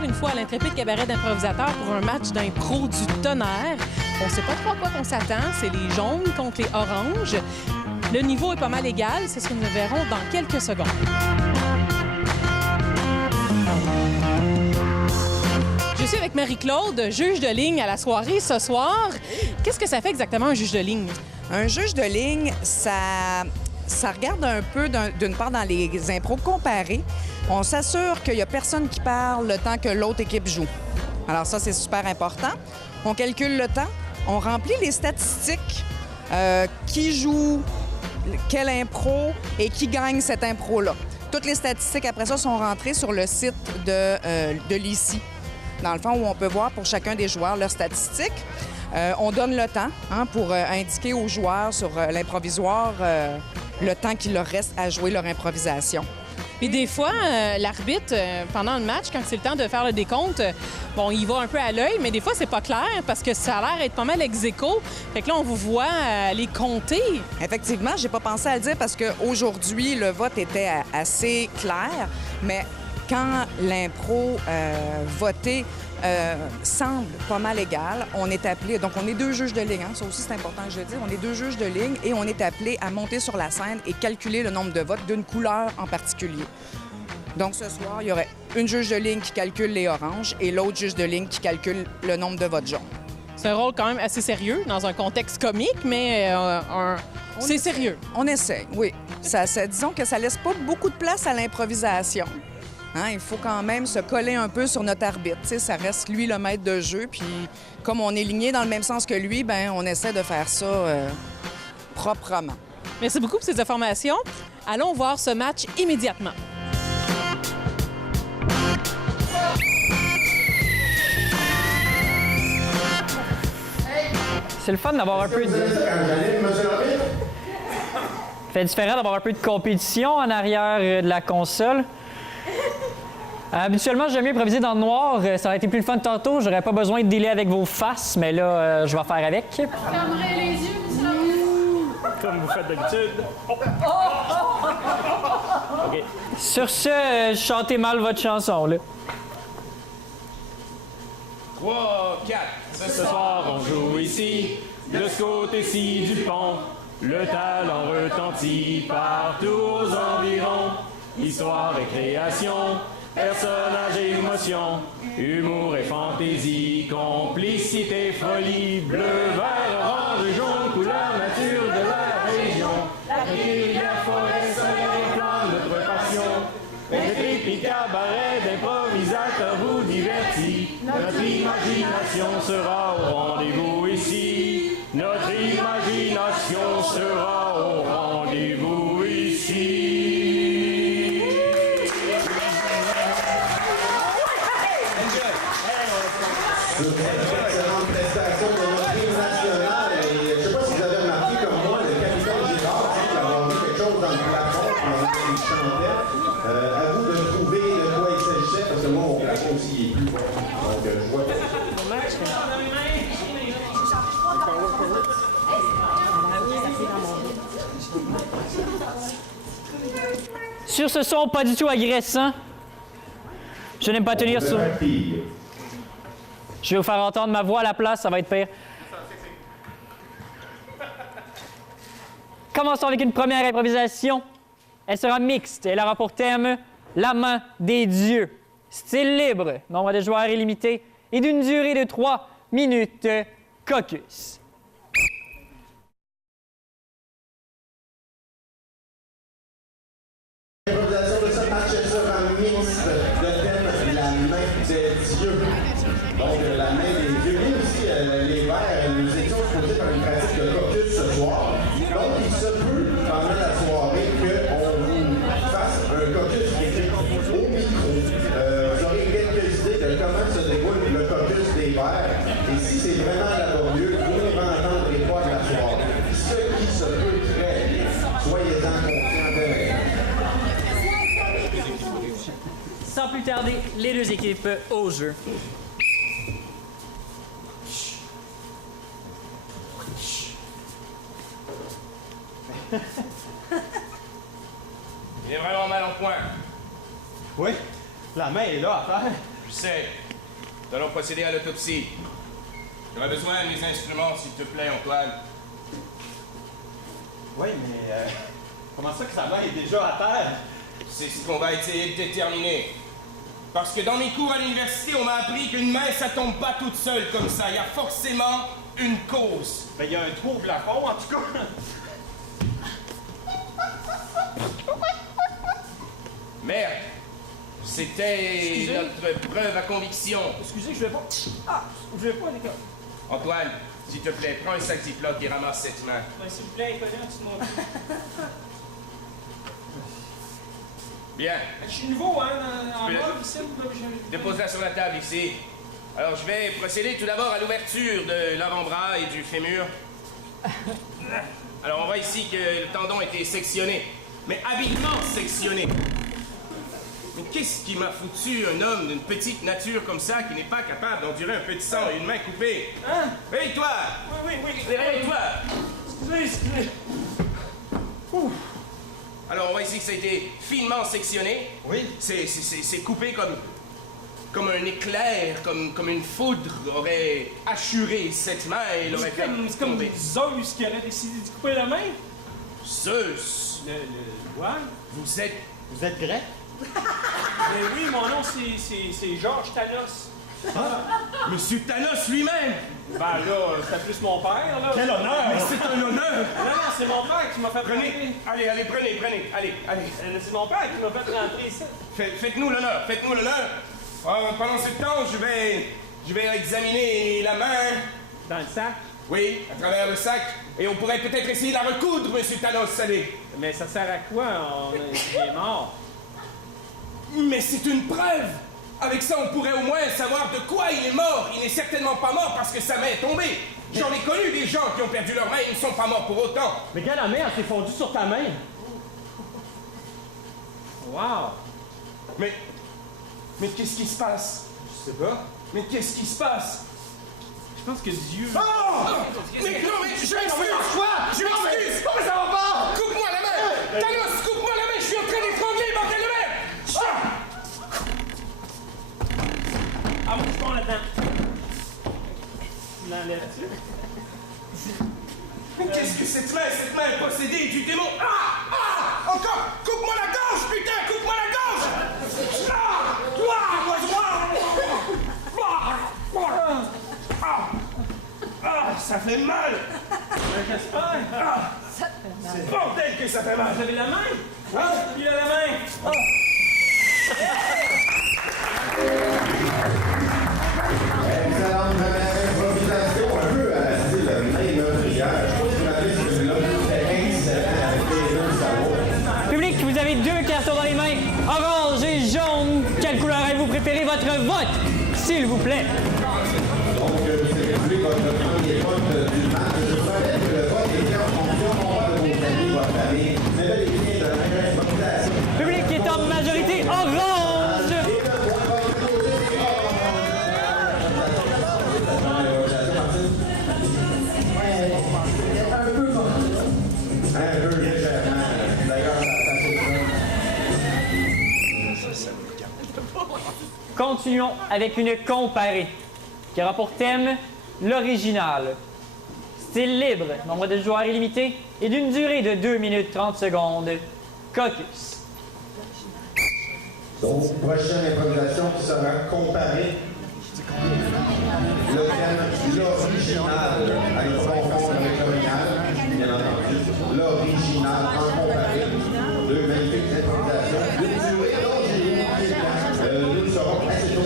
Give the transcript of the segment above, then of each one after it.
encore une fois à l'Intrépide Cabaret d'improvisateurs pour un match d'impro du tonnerre. On ne sait pas trop à quoi on s'attend. C'est les jaunes contre les oranges. Le niveau est pas mal égal. C'est ce que nous verrons dans quelques secondes. Je suis avec Marie-Claude, juge de ligne à la soirée ce soir. Qu'est-ce que ça fait exactement un juge de ligne? Un juge de ligne, ça regarde un peu, d'une part, dans les impros comparés. On s'assure qu'il n'y a personne qui parle le temps que l'autre équipe joue. Alors ça, c'est super important. On calcule le temps, on remplit les statistiques, qui joue, quelle impro et qui gagne cette impro-là. Toutes les statistiques, après ça, sont rentrées sur le site de l'ICI, dans le fond, où on peut voir pour chacun des joueurs leurs statistiques. On donne le temps pour indiquer aux joueurs sur l'improvisoire le temps qu'il leur reste à jouer leur improvisation. Et des fois, l'arbitre, pendant le match, quand c'est le temps de faire le décompte, bon, il va un peu à l'œil, mais des fois, c'est pas clair parce que ça a l'air d'être pas mal ex-aequo. Fait que là, on vous voit les compter. Effectivement, j'ai pas pensé à le dire parce qu'aujourd'hui, le vote était assez clair, mais quand l'impro votée semble pas mal égal, on est appelé, donc on est 2 juges de ligne, ça aussi c'est important que je le dise, on est 2 juges de ligne et on est appelé à monter sur la scène et calculer le nombre de votes d'une couleur en particulier. Donc ce soir, il y aurait une juge de ligne qui calcule les oranges et l'autre juge de ligne qui calcule le nombre de votes jaunes. C'est un rôle quand même assez sérieux dans un contexte comique, mais c'est sérieux. On essaie, oui. Disons que ça laisse pas beaucoup de place à l'improvisation. Il faut quand même se coller un peu sur notre arbitre. Ça reste lui le maître de jeu. Puis comme on est ligné dans le même sens que lui, ben on essaie de faire ça proprement. Merci beaucoup pour ces informations. Allons voir ce match immédiatement. C'est le fun d'avoir un peu de... fait différent d'avoir un peu de compétition en arrière de la console. Habituellement, j'aime mieux improviser dans le noir. Ça aurait été plus le fun tantôt. J'aurais pas besoin de dealer avec vos faces, mais là, je vais faire avec. Fermerez les yeux, comme vous faites d'habitude. Oh. OK. Sur ce, chantez mal votre chanson, là. 3, 4. Ce soir, on joue ici, de ce côté-ci du pont. Le talent retentit partout aux environs. Histoire et création, personnages et émotions, humour et fantaisie, complicité, folie, bleu, vert, orange et jaune, couleur nature de la région. La rivière, forêt, soleil, flamme, notre passion. Intrépide cabaret d'improvisateurs vous divertit. Notre imagination sera au rendez-vous ici. Notre imagination sera au rendez-vous ici. Excellente prestation de notre hymne national. Et je ne sais pas si vous avez remarqué comme moi, le capitaine Girard semble avoir vu quelque chose dans le plafond pendant qu'il chantait. À vous de trouver de quoi il s'agissait, parce que moi, mon plafond aussi il est plus fort. Donc, je vois pas. Sur ce son pas du tout agressant, je n'aime pas tenir sur... Je vais vous faire entendre ma voix à la place, ça va être pire. Commençons avec une première improvisation. Elle sera mixte. Elle aura pour thème la main des dieux. Style libre, nombre de joueurs illimité et d'une durée de 3 minutes. Caucus. L'improvisation de ce match sera mixte. Le thème, la main des dieux. Donc, la main des dieux. Mais aussi, les verts, nous étions supposés faire une pratique de caucus ce soir. Donc, il se peut, pendant la soirée, qu'on vous fasse un caucus qui est au micro. Vous aurez quelques idées de comment se déroule le caucus des verts. Et si c'est vraiment laborieux, vous ne m'entendrez pas de la soirée. Ce qui se peut très bien. Soyez-en confiants de Sans plus tarder, les deux équipes au jeu. Il est vraiment mal en point. Oui, la main est là à faire. Je sais. Nous allons procéder à l'autopsie. J'aurais besoin de mes instruments, s'il te plaît, Antoine. Oui, mais comment ça que sa main est déjà à terre? C'est ce qu'on va essayer de déterminer. Parce que dans mes cours à l'université, on m'a appris qu'une main, ça tombe pas toute seule comme ça. Il y a forcément une cause. Ben, il y a un trou au plafond, en tout cas. Merde. C'était notre preuve à conviction. Excusez, je vais pas... Ah, je vais pas, les gars. Antoine, s'il te plaît, prends un sac Ziploc et ramasse cette main. S'il vous plaît, inconnu, tu m'en Bien. Je suis nouveau, hein, en Puis- mode, ici. Dépose-la sur la table ici. Alors, je vais procéder tout d'abord à l'ouverture de l'avant-bras et du fémur. Alors, on voit ici que le tendon était sectionné, mais habilement sectionné. Mais qu'est-ce qui m'a foutu un homme d'une petite nature comme ça qui n'est pas capable d'endurer un peu de sang et une main coupée? Hein? Réveille-toi! Oui. Réveille-toi! Excusez. Ouf. Alors, on voit ici que ça a été finement sectionné. Oui. C'est coupé comme un éclair, comme une foudre aurait hachuré cette main et l'aurait fait C'est comme tomber. Zeus qui aurait décidé de couper la main. Zeus! Ouais. Vous êtes... Vous êtes grec? Ben oui, mon nom, c'est Georges Thanos. Monsieur Thanos lui-même! Ben là, c'est plus mon père, là. Quel honneur! Mais c'est un honneur! Non, c'est mon père qui m'a fait Prenez, rentrer. allez, prenez, allez. C'est mon père qui m'a fait rentrer ici. Faites-nous l'honneur. Pendant ce temps, je vais examiner la main. Dans le sac. Oui, à travers le sac. Et on pourrait peut-être essayer de la recoudre, Monsieur Thanos, allez. Mais ça sert à quoi? Il est mort. Mais c'est une preuve! Avec ça, on pourrait au moins savoir de quoi il est mort. Il n'est certainement pas mort parce que sa main est tombée. J'en ai connu des gens qui ont perdu leur main, ils ne sont pas morts pour autant. Mais gars, la main, elle s'est fondue sur ta main. Wow! Mais qu'est-ce qui se passe? Je sais pas. Mais qu'est-ce qui se passe? Je pense que Dieu... Oh! Mais non, mais je m'excuse! Quoi? Je m'excuse! Comment ça va pas? Coupe-moi la main! Thanos, coupe-moi la main! Je suis en train d'étrangler, bordel de merde! Ah, moi, je prends là-dedans. Tu l'enlèves-tu? Qu'est-ce que cette main est possédée du démon? Ah! Encore! Coupe-moi la gorge, putain! Coupe-moi la gorge! Ça fait mal! J'espère. C'est bordel que ça fait mal! Vous avez la main? Hein? Il a la main. Ah. Excellente première improvisation, un peu à la style main meurtrière. Je pense que vous m'avez dit que là, c'était excellent avec les deux savoirs. Public, vous avez 2 cartons dans les mains, orange et jaune. Quelle couleur avez-vous préféré votre vote, s'il vous plaît? Donc, c'est public votre premier vote du match. Je souhaite que le vote est en fonction non pas de vos amis, votre famille, mais bel et bien de la première improvisation. Public qui est en majorité orange. Un peu légèrement. D'ailleurs, Continuons avec une comparée qui aura pour thème l'original. Style libre, nombre de joueurs illimité et d'une durée de 2 minutes 30 secondes. Caucus. Donc, prochaine improvisation qui sera comparée. Le thème l'original, à ne pas confondre avec l'original, bien entendu. L'original en comparé. 2 magnifiques improvisations. D'une durée dont j'ai oublié le temps. Nous serons assez tôt.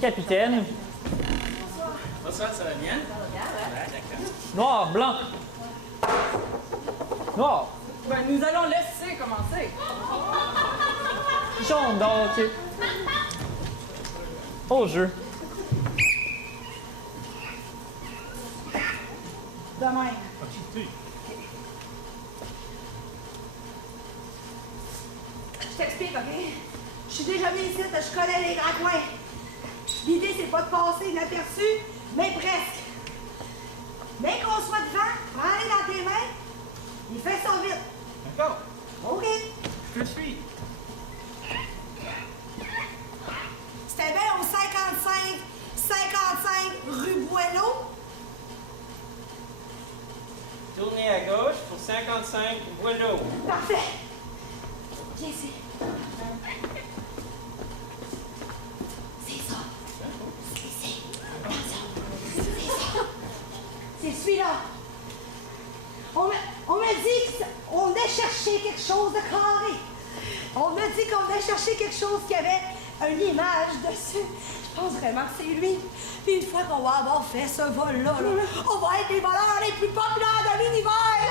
Capitaine. Bonsoir, ça va bien? Noir, blanc. Noir. Ben, nous allons laisser commencer. Jaune, donc. Au jeu. De même. t'explique, OK? Je suis déjà venue ici, je connais les grands coins. L'idée, c'est pas de passer inaperçu, mais presque. Dès qu'on soit devant, prends-les dans tes mains, et fais ça vite. D'accord. OK. Je te suis. C'était bien au 55 rue Boileau. Tournez à gauche pour 55 Boileau. Parfait. Viens ici. C'est ça. C'est ici. Attention. C'est ça. C'est celui-là. On m'a dit qu'on venait chercher quelque chose de carré. On m'a dit qu'on venait chercher quelque chose qui avait une image dessus. Je pense vraiment que c'est lui. Puis une fois qu'on va avoir fait ce vol-là, on va être les voleurs les plus populaires de l'univers.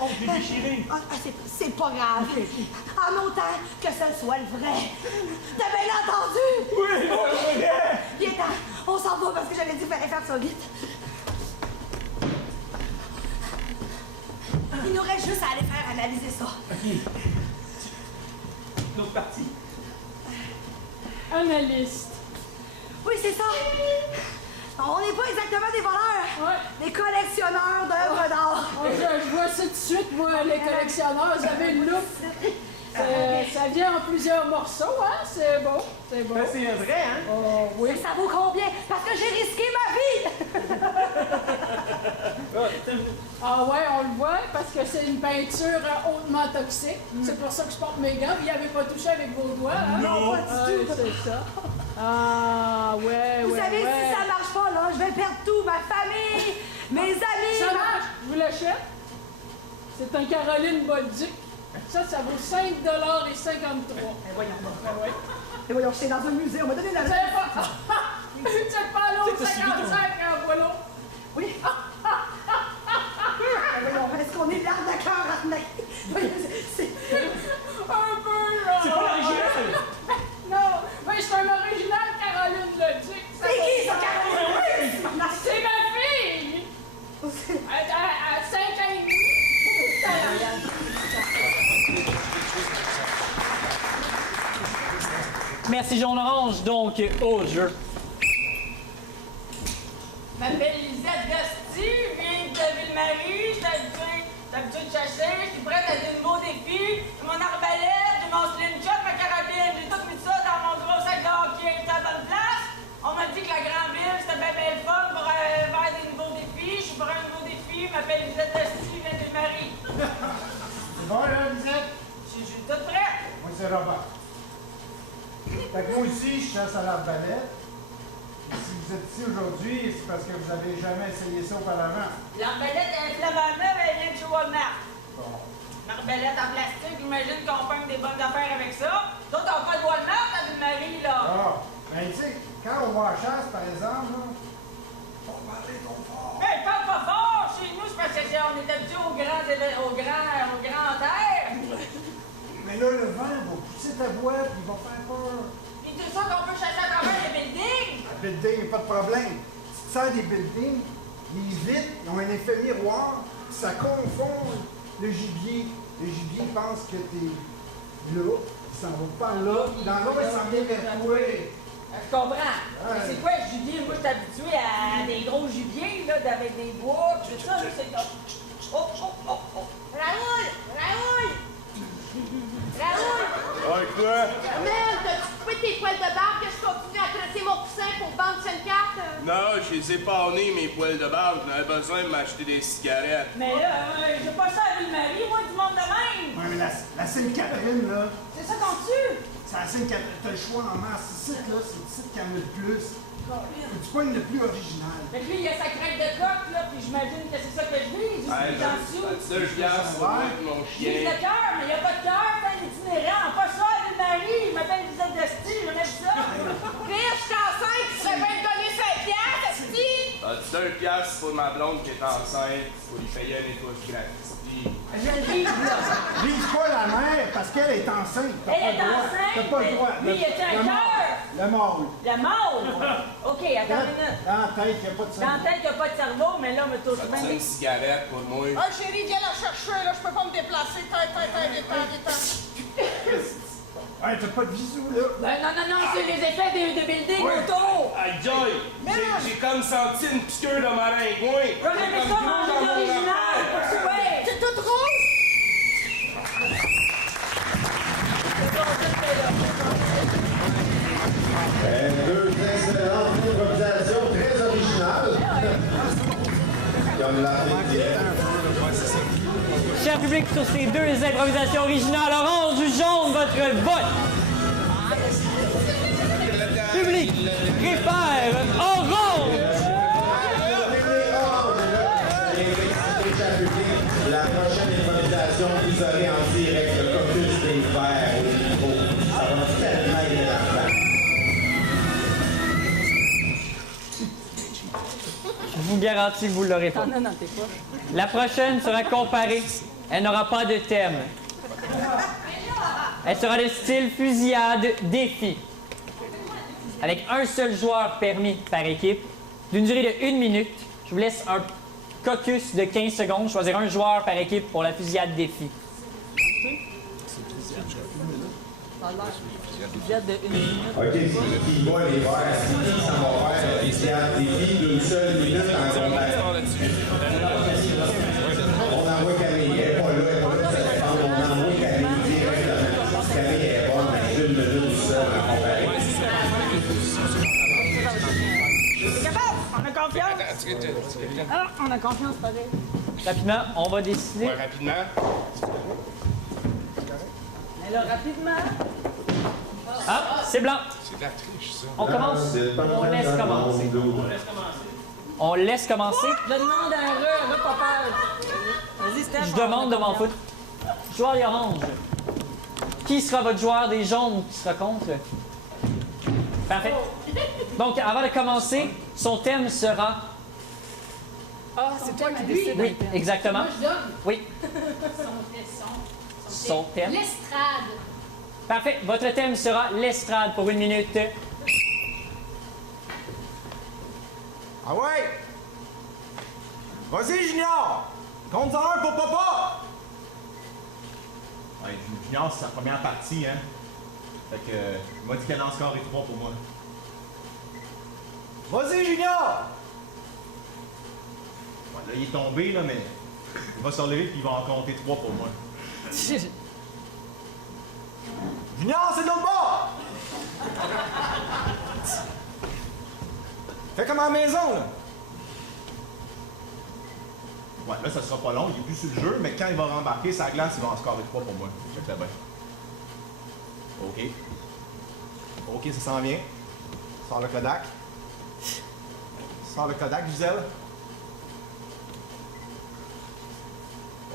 Oh, j'ai déchiré. C'est pas grave. En autant que ce soit le vrai. T'as bien entendu? Oui, le vrai. Viens-t'en. On s'en va parce que j'avais dit qu'il fallait faire ça vite. Il nous reste juste à aller faire analyser ça. OK. L'autre partie. Analyste. Oui, c'est ça. On n'est pas exactement des voleurs. Ouais. Des collectionneurs d'œuvres d'art. Je vois ça tout de suite, moi, les collectionneurs, vous avez une loupe. Ça vient en plusieurs morceaux, hein? C'est bon, c'est bon. Ben, c'est vrai, hein? Oh, oui. Ça vaut combien? Parce que j'ai risqué ma vie! Ah ouais, on le voit, parce que c'est une peinture hautement toxique. C'est pour ça que je porte mes gants. Vous n'y avez pas touché avec vos doigts, hein? Non, pas du tout. C'est ça. Ah, ouais, Vous ouais, savez, ouais. si ça marche pas, là, je vais perdre tout. Ma famille, mes amis. Ça marche, je vous l'achète. C'est un Caroline Bolduc. Ça vaut 5,53 $. Voyons donc. Ouais. Et voyons, j'étais dans un musée, on m'a donné la... C'est pas... C'est pas l'autre, C'est que t'as suivi 55, voilà. Oui. Voyons, est-ce qu'on est l'arnaqueur arnaqué? Voyons, c'est... Un peu, là. C'est pas l'original. Non, mais c'est un original Caroline Bolduc. C'est qui, ça, Caroline? C'est ma fille. À 5 ans et demi. Merci, jaune orange, donc au jeu. Je m'appelle Lisette Gasti, je viens de Ville-Marie, je suis habituée de chasser, je suis prête à des nouveaux défis. J'ai mon arbalète, j'ai mon slingshot, ma carabine, j'ai tout mis ça dans mon gros sac de hockey, c'est à la bonne place. On m'a dit que la grande ville, c'était bien belle fun pour faire des nouveaux défis. Je suis pour un nouveau défi, je m'appelle Lisette Gasti, je viens de Ville-Marie. C'est bon, là, Lisette? Je suis toute prête. Moi, c'est Robert. Fait que moi aussi, je chasse à l'arbalète. Si vous êtes ici aujourd'hui, c'est parce que vous n'avez jamais essayé ça auparavant. L'arbalète est flambant neuve, elle vient de chez Walmart. Bon. L'arbalète en plastique, j'imagine qu'on pogne des bonnes affaires avec ça. D'autres, on pas de Walmart à Ville-Marie, là. Ah, ben tu sais, quand on va à la chasse, par exemple, là, faut parler ton fort. Mais parle pas fort! Chez nous, c'est parce qu'on est habitué au grand air. Mais là, le vent va pousser ta voix, puis il va faire peur. Puis tout ça qu'on peut chasser à travers les buildings. Building, pas de problème. Tu te sers des buildings, les vitres, ils ont un effet miroir, ça confond le gibier. Le gibier pense que t'es là, il s'en va par là, dans l'autre, il s'en vient vers toi. Je comprends. Mais c'est quoi le gibier? Moi, je suis habitué à des gros gibiers, là, avec des bois, tout ça. C'est comme... Oh, oh, oh, oh. Raoul! Raoul! Ouais, quoi? Merde, t'as-tu coupé tes poils de barbe que je continue à traiter mon coussin pour vendre cette carte? Non, je les ai pas nés, mes poils de barbe. J'en avais besoin de m'acheter des cigarettes. Mais là, j'ai pas ça à Ville-Marie, moi, du monde de même. Ouais, mais la Sainte-Catherine, là, C'est ça qu'on tue. c'est la Sainte-Catherine, t'as le choix en masse. Ici, là, c'est le site qui en a le plus. Tu pognes le plus original. Fait que lui, il a sa crête de coq, là, puis j'imagine que c'est ça que je vis. Juste Ouais, les gens dessous. 2 piastres pour moi et mon J'ai chien. le cœur, mais il n'y a pas de cœur, c'est un itinérant. Pas ça, Ville-Marie, il m'appelle Lisette Desti, je lève ça. Pire, je suis enceinte, tu serais bien me donner 5 piastres, esti! Ah, 2 piastres pour ma blonde qui est enceinte. Faut lui payer un nettoyage gratis. Je le vise, là. Vise pas la mère parce qu'elle est enceinte. T'as Elle pas est le droit. enceinte. T'as pas le droit. Lui, il a un cœur. Le mâle. Le mâle? OK, attends une minute. Dans la tête, il n'y a pas de cerveau. Dans la tête, il n'y a pas de cerveau, mais là, me touche C'est bien. une cigarette pour moi. Ah, chérie, viens la chercher, là. Je peux pas me déplacer. Détends. Hey, t'as pas de bisous, là. Ben non, c'est les effets de building autour. Aïe, aïe! J'ai comme senti une piqûre dans ma maringouin. J'aurais aimé ça manger l'original, pour souhait. C'est tout rose. Deux excellentes improvisations très originales. Comme la fête. Cher public, sur ces deux improvisations originales, orange ou jaune, votre vote. Public préfère orange. La prochaine improvisation, vous aurez en direct le caucus des verts au micro. Ça va tellement aider la femme. Je vous garantis que vous ne l'aurez pas. Non, t'es pas. La prochaine sera comparée. Elle n'aura pas de thème. Elle sera de style fusillade défi. Avec un seul joueur permis par équipe, d'une durée de 1 minute. Je vous laisse un caucus de 15 secondes. Choisir un joueur par équipe pour la fusillade défi. OK, c'est qui va les verts? C'est qui s'en va faire la fusillade défi d'une seule minute en comparaison? On envoie Camille. Elle n'est pas là, ça dépend. On envoie Camille directement. Camille est bonne, mais 1 minute seule en comparaison. C'est capable! On a confiance! Ah, on a confiance, pareil. Rapidement, on va décider. Ouais, rapidement. Mais là, rapidement. Ah, c'est blanc. C'est de la triche, ça. On commence. On laisse commencer. On laisse commencer. Je demande à un papa. Vas-y, Steph. Je demande de m'en foutre. Joueur des oranges. Qui sera votre joueur des jaunes qui sera contre? Parfait. Donc, avant de commencer, son thème sera... Ah, c'est toi qui décides. Oui, exactement. Moi, je donne Oui, son thème. l'estrade. Parfait. Votre thème sera l'estrade pour 1 minute. Ah ouais? Vas-y, Junior! Compte un pour papa! Ouais, Junior, c'est sa première partie, hein? Fait que, il m'a dit qu'elle en score est 3 pour moi. Vas-y, Junior! Ouais, là, il est tombé, là, mais il va se relever puis il va en compter 3 pour moi. Junior, c'est de l'autre bord! Fais comme à la maison, là! Ouais, là, ça sera pas long, il est plus sur le jeu, mais quand il va rembarquer sa glace, il va en scorer 3 pour moi. Check ça bien. OK. OK, ça s'en vient. Sors le Kodak. Sors le Kodak, Gisèle.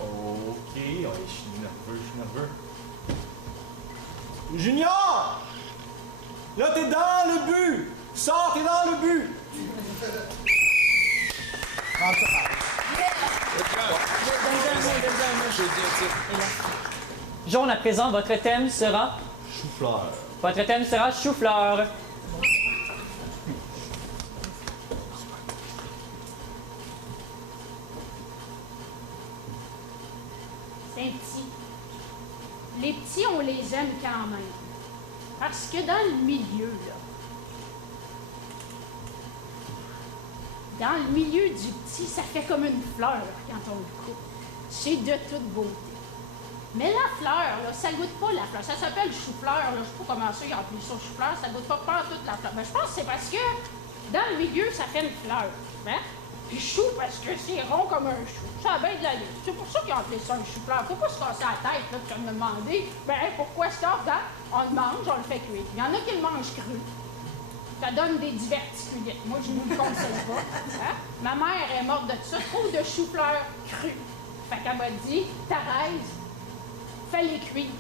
OK. Ouais, je suis nerveux. Junior! Là, t'es dans le but! Sors, t'es dans le but! Jaune, à présent, votre thème sera... Chou-fleur. Votre thème sera chou-fleur. C'est un petit. Les petits, on les aime quand même. Parce que dans le milieu, là, dans le milieu du petit, ça fait comme une fleur quand on le coupe. C'est de toute beauté. Mais la fleur, là, ça goûte pas la fleur. Ça s'appelle chou-fleur. Là. Je sais pas comment ça, ils appellent ça chou-fleur. Ça goûte pas toute la fleur. Mais je pense que c'est parce que dans le milieu, ça fait une fleur. Hein? Puis chou parce que c'est rond comme un chou. Ça a bien de l'allure. C'est pour ça qu'ils ont appelé ça un chou-fleur. Faut pas se casser la tête, là, puis me demander, pourquoi ça? On le mange, on le fait cuire. Il y en a qui le mangent cru. Ça donne des diverticulites. Moi, je ne vous le conseille pas. Hein? Ma mère est morte de ça. Trop de chou-fleur cru. Fait qu'elle m'a dit, Thérèse, fais-les cuire.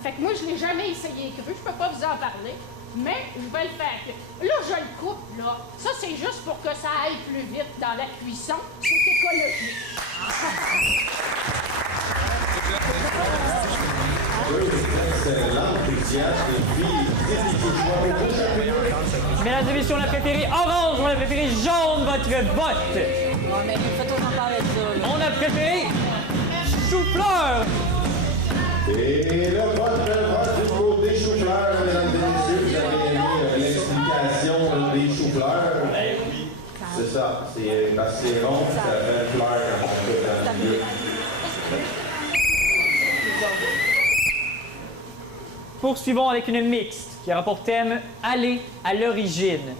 Fait que moi, je l'ai jamais essayé cru. Je peux pas vous en parler. Mais je vais le faire. Là, je le coupe, là. Ça, c'est juste pour que ça aille plus vite dans la cuisson. C'est écologique. Oui, c'est excellent, enthousiaste, et puis, il faut choisir Mesdames et messieurs, on a préféré orange, on a préféré jaune, votre vote. Ouais, mais faites-nous en parler de ça, là. On a préféré chou-fleur. Et le vote du côté chou-fleur, mesdames et messieurs, vous avez aimé l'explication des chou-fleurs. Oui. C'est ça, c'est parce que c'est rond, ça fait une fleur quand on coupe dans le milieu. Poursuivons avec une mixte qui aura pour thème Aller à l'origine.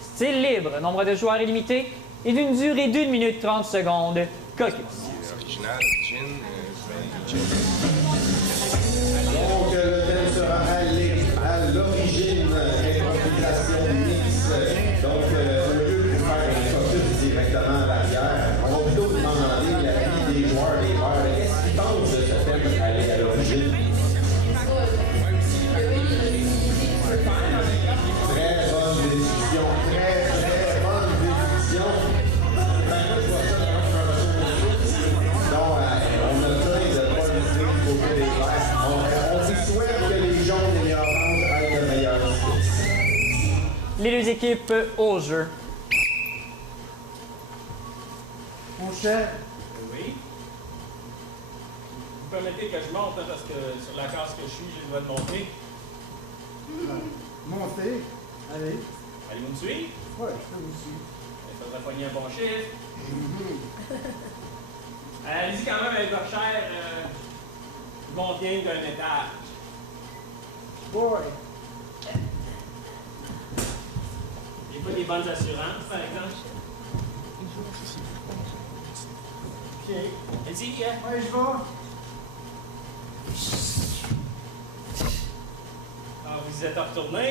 Style libre, nombre de joueurs illimité et d'une durée d'1 minute 30 secondes. Caucus. Original, origine, Donc, le thème sera aller à l'origine, improvisation mix. Donc, au lieu de faire un focus directement à l'arrière, on va plutôt demander l'avis des joueurs, des joueurs, qu'est-ce qu'ils pensent de ce thème aller à l'origine? Très bonne décision, très bonne décision. Non, on a besoin de pas laisser du côté des verts. On se souhaite que les jaunes et les oranges aient le meilleur style. Les deux équipes au jeu. Mon cher, Oui. Vous permettez que je monte, hein, parce que sur la case que je suis, j'ai le droit de monter. montez. Allez. Allez-vous me suivre? Ouais, je peux vous suivre. Il faudrait pogner un bon chiffre. Allez-y quand même avec votre chair. Je monte bien d'un étage. Ouais. J'ai pas des bonnes assurances, par exemple. OK. Allez-y, hein? Ouais, je vais. Ah, vous y êtes retourné?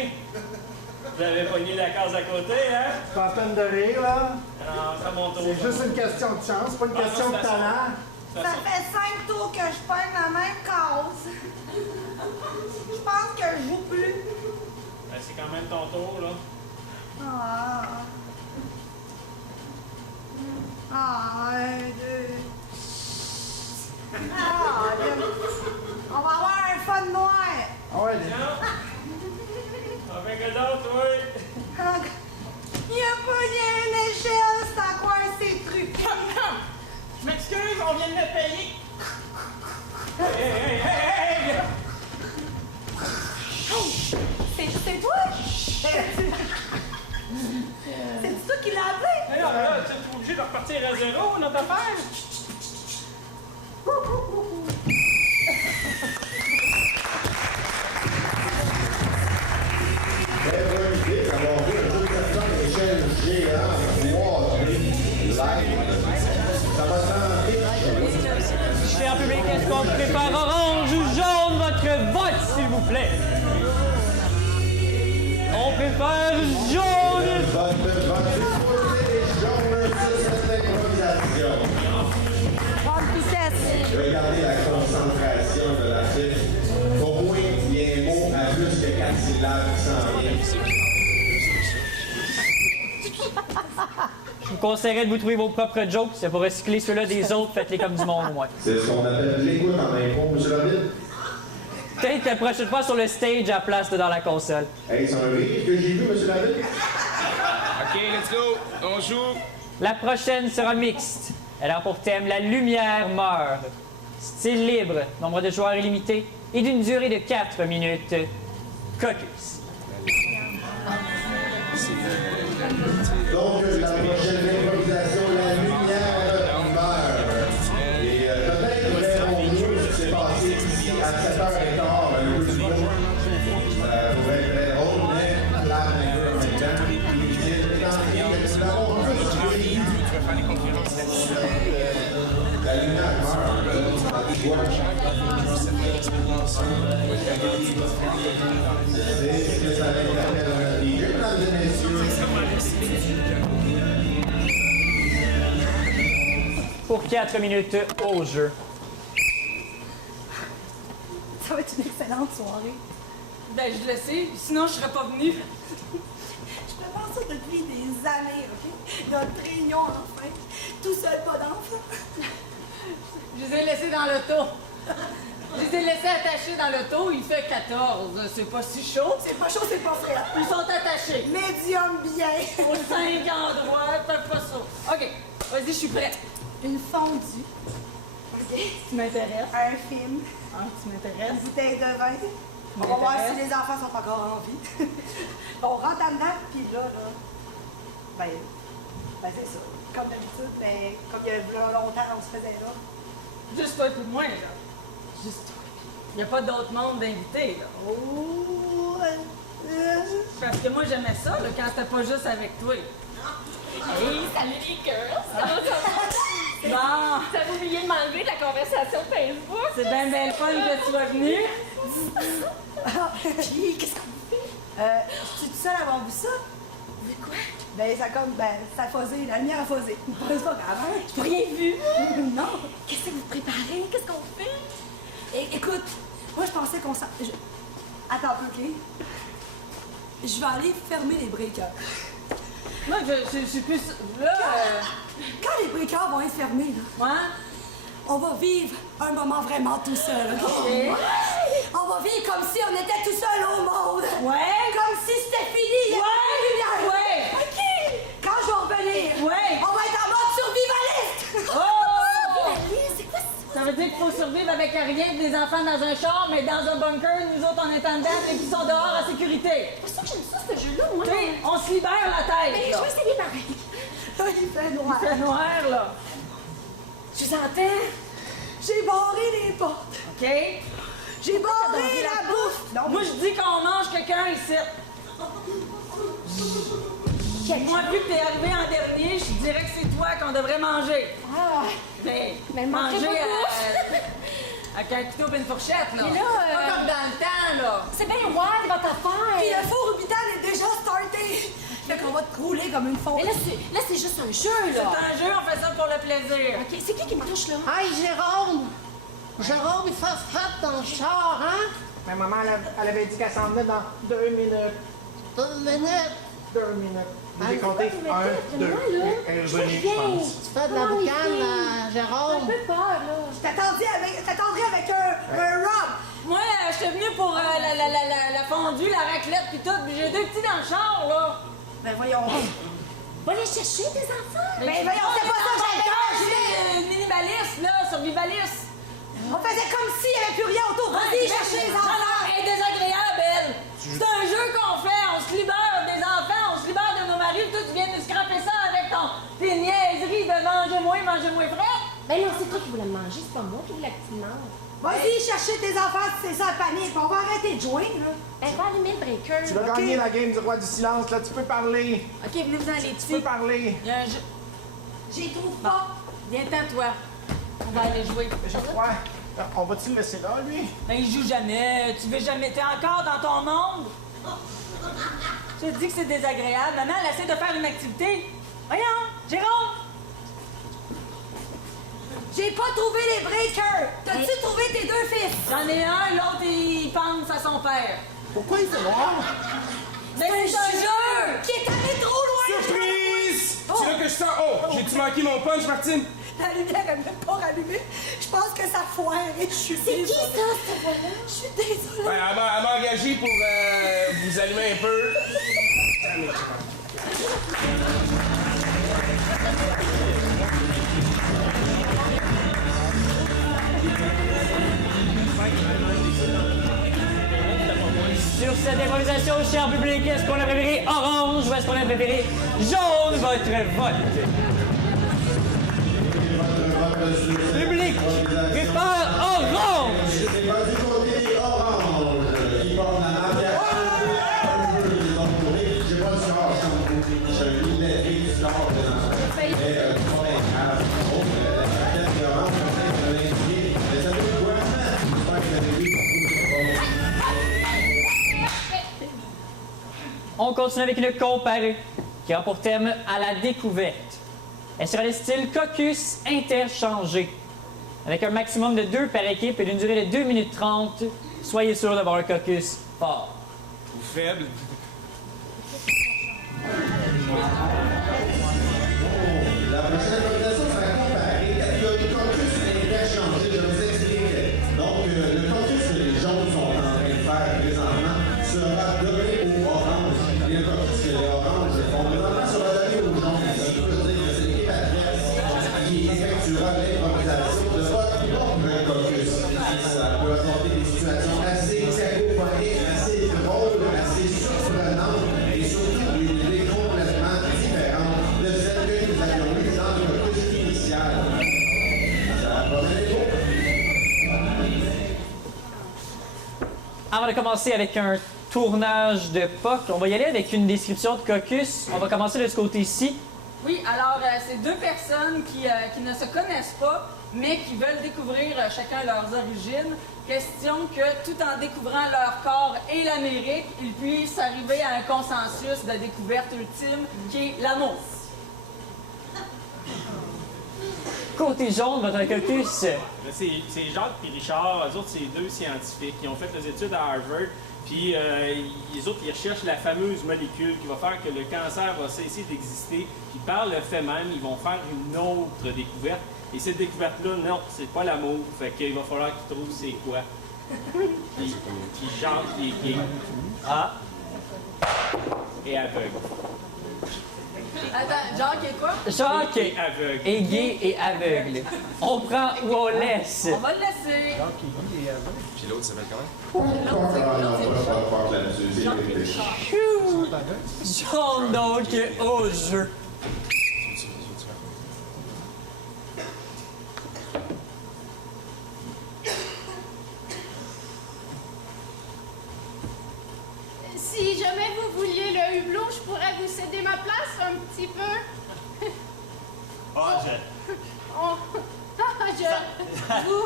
Vous avez pogné la case à côté, hein? C'est pas la peine de rire, là. Non, ça monte au C'est juste une question de chance, pas une question de talent. Ça fait 5 tours que je pogne la même case. Je pense que je joue plus. Ben, c'est quand même ton tour, là. Ah. Ah, on va avoir un fun noir. Ah ouais, Avec que d'autres, oui. Il y a pas une échelle, c'est à quoi c'est truqué. Je m'excuse, on vient de me payer. Hey! C'est toi? C'est toi qui l'as appelé? Mais non, là, tu es obligé de repartir à zéro, notre affaire. Très bonne idée d'avoir vu un jeu de personnes à l'échelle géante, 3D, live. Ça va tenter. Cher public, est-ce qu'on préfère orange ou jaune votre vote, s'il vous plaît? On préfère jaune! Votre vote du côté des jaunes sur cette improvisation. Bonne vitesse. Regardez la concentration de l'artiste. Au moins, il y a un mot à plus que 4 syllabes qui s'en viennent. Je vous conseillerais de vous trouver vos propres jokes. C'est pour recycler ceux-là des autres, faites-les comme du monde au moins. C'est ce qu'on appelle l'écoute en impro, M. David. Peut-être la prochaine fois sur le stage à la place de dans la console. Hey, c'est un rire que j'ai vu, M. David. OK, let's go. On joue. La prochaine sera mixte. Elle a pour thème La lumière meurt. Style libre, nombre de joueurs illimité et d'une durée de 4 minutes. Caucus. Donc, la prochaine improvisation, la lumière meurt. Et peut-être verrons-nous ce qui s'est passé ici à 7h15, un peu plus tôt. Ça pourrait être très drôle, mais là, un peu en même temps. Nous avons tous vécu la lumière meurt. C'est ce que ça interpelle les jeux, mesdames et messieurs. Pour 4 minutes au jeu. Ça va être une excellente soirée. Ben, je le sais, sinon je serais pas venue. Je prépare ça depuis des années, OK? Notre réunion, enfin. Tout seul, pas d'enfant. Je les ai laissés dans l'auto. Je les ai laissés attachés dans l'auto, il fait 14. C'est pas si chaud. C'est pas chaud, c'est pas frais. Ils sont attachés chercher. Médium bien. Aux 5 endroits, fais pas ça. OK, vas-y, je suis prête. Une fondue. OK. Tu m'intéresses. Un film. Ah, tu Une m'intéresses. bouteille de vin. On va voir si les enfants sont encore en vie. On rentre en dedans, puis là, ben c'est ça. Comme d'habitude, ben, comme il y a longtemps, on se faisait là. Juste toi et moi, là. Juste toi. Il n'y a pas d'autre monde d'invités, là. Oh! Parce que moi, j'aimais ça, là, quand c'était pas juste avec toi. Hey, salut les girls! Ça va? Bon! T'avais oublié de m'enlever de la conversation Facebook? C'est bien le fun que tu sois venu. Puis, qu'est-ce qu'on fait? Tu es tout seul à avoir vu ça? Vu quoi? Ben, ça a fuzzé, la lumière a fuzzé. C'est pas grave, hein? J'ai rien vu! Non! Qu'est-ce que vous préparez? Qu'est-ce qu'on fait? Écoute, moi, je pensais qu'on s'en... Attends un peu, OK? Je vais aller fermer les breakers. Moi, je suis plus... Là, Quand les breakers vont être fermés, là, ouais? on va vivre un moment vraiment tout seul, OK? On va vivre comme si on était tout seul au monde. Ouais? Comme si c'était fini. Ouais? Ouais? OK! Quand je vais revenir, Ouais? on va être en mode survivaliste. Oh! C'est quoi ça? Ça veut dire qu'il faut survivre avec rien que des enfants dans un char, mais dans un bunker, nous autres, on est en dedans, et qui sont dehors en sécurité. C'est pour ça que j'aime ça, ce jeu-là, moi. Tu sais, on se libère la tête, Mais là. je veux essayer pareil. Là, il fait noir. Il fait noir, là. Je vous entends. J'ai barré les portes. OK? J'ai barré la bouffe. Non, Moi, je dis qu'on mange quelqu'un ici. Moi, vu que t'es arrivé en dernier, je dirais que c'est toi qu'on devrait manger. Ah, Mais manquez manger pas avec un couteau et une fourchette, là. Mais là, Pas comme dans le temps, là. c'est bien wild, votre affaire. Puis le four orbital est déjà starté. Fait qu'on va te crouler comme une fonte. Mais là, c'est juste un jeu, C'est là. un jeu, on fait ça pour le plaisir. OK, c'est qui me touche, là? Hey, Jérôme! Jérôme, il fait fret dans le char, hein? Mais maman, elle avait dit qu'elle s'en venait dans 2 minutes. 2 minutes. 2 minutes. J'ai compté 1, 2. Elle est revenue, je pense. Tu fais de la boucane, Jérôme? peur, là. Je t'attendrai avec un rub. Moi, je suis venue pour la fondue, la raclette pis tout, pis j'ai 2 petits dans le char, là. Ben voyons. Va les chercher, tes enfants. Mais voyons, c'est pas ça, Je suis minimaliste, là, survivaliste. On faisait comme s'il n'y avait plus rien autour. Vas-y, chercher les Non, enfants. non, elle est désagréable, elle. C'est un jeu qu'on fait, on se libère des enfants, on se libère de nos maris, toi, tu viens nous scraper ça avec tes niaiseries de manger moins frais. Ben non, c'est toi qui voulais me manger, c'est pas moi qui voulais que tu me manges. Vas-y, chercher tes enfants si c'est ça la panique. On va arrêter de jouer, là. Ben, va allumer le breaker. Tu vas gagner la game du roi du silence, là, tu peux parler. OK, venez-vous-en, les Tu petits. peux parler. Il y a un jeu. J'y trouve pas. Viens-t'en, toi. On va aller jouer. Je crois. On va-tu le laisser là, lui? Ben, il joue jamais. Tu veux jamais. T'es encore dans ton monde? Je te dis que c'est désagréable. Maman, elle essaie de faire une activité. Voyons, Jérôme! J'ai pas trouvé les breakers. T'as-tu trouvé tes 2 fils? J'en ai un, l'autre, il pense à son père. Pourquoi il fait noir? Mais c'est un jeu! Qui est allé trop loin. Surprise! C'est là que je sens. Oh, j'ai-tu manqué mon punch, Martine? La lumière est même pas rallumée. Je pense que ça foire et je suis C'est qui, désolée. ça, cette voix-là? Je suis désolée. Ben, elle m'a engagé pour vous allumer un peu. Sur cette improvisation, cher public, est-ce qu'on a préféré orange ou est-ce qu'on a préféré jaune votre vote? Public prépare orange! C'est pas du côté orange qui porte la matière. J'ai pas le score, je suis un illettré du score. Mais c'est pas bien grave. La paquette de orange, on va l'indiquer. Mais ça veut quoi? J'espère que vous avez vu. On continue avec une comparée qui a pour thème à la découverte. Elle sera le style caucus interchangé, avec un maximum de 2 par équipe et d'une durée de 2 minutes 30. Soyez sûr d'avoir un caucus fort. Ou faible. La prochaine improvisation sera comparée. Catégorie caucus interchangé. Je vous explique. Donc, le caucus que les jaunes sont en train de faire présentement sera donné au orange. Et le caucus avant de commencer avec un tournage de POC, on va y aller avec une description de Caucus. On va commencer de ce côté-ci. Oui, alors c'est deux personnes qui ne se connaissent pas, mais qui veulent découvrir chacun leurs origines. Question que, tout en découvrant leur corps et l'Amérique, ils puissent arriver à un consensus de découverte ultime qui est l'amour. Côté jaune, votre Caucus. C'est Jacques et Richard, eux autres, c'est deux scientifiques. Ils ont fait des études à Harvard. Puis les autres, ils recherchent la fameuse molécule qui va faire que le cancer va cesser d'exister. Puis par le fait même, ils vont faire une autre découverte. Et cette découverte-là, non, c'est pas l'amour. Fait qu'il va falloir qu'ils trouvent c'est quoi. Puis Jacques, il est gay. Ah. Et aveugle. Attends, Jacques est quoi? Jacques est aveugle. Est gay et aveugle. On prend ou on laisse? On va le laisser. Jacques est gay et aveugle. Puis l'autre s'appelle comment? Jaune donc au jeu. Si jamais vous vouliez le hublot, je pourrais vous céder ma place un petit peu. Ah, Vous...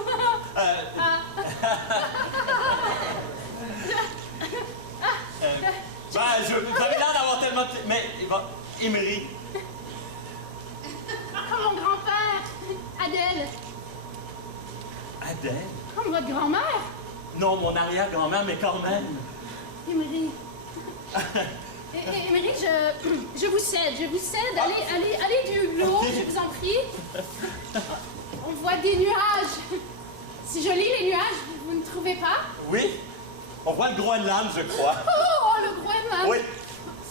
vous avez l'air d'avoir tellement... Mais, Emery. Mon grand-père, Adèle. Adèle? Comme votre grand-mère. Non, mon arrière-grand-mère, mais quand même. Émery. Émery, je vous cède. Allez du hublot, je vous en prie. On voit des nuages. Si je lis les nuages, vous ne trouvez pas? Oui. On voit le Groenland, je crois. Oh, le Groenland! Oui.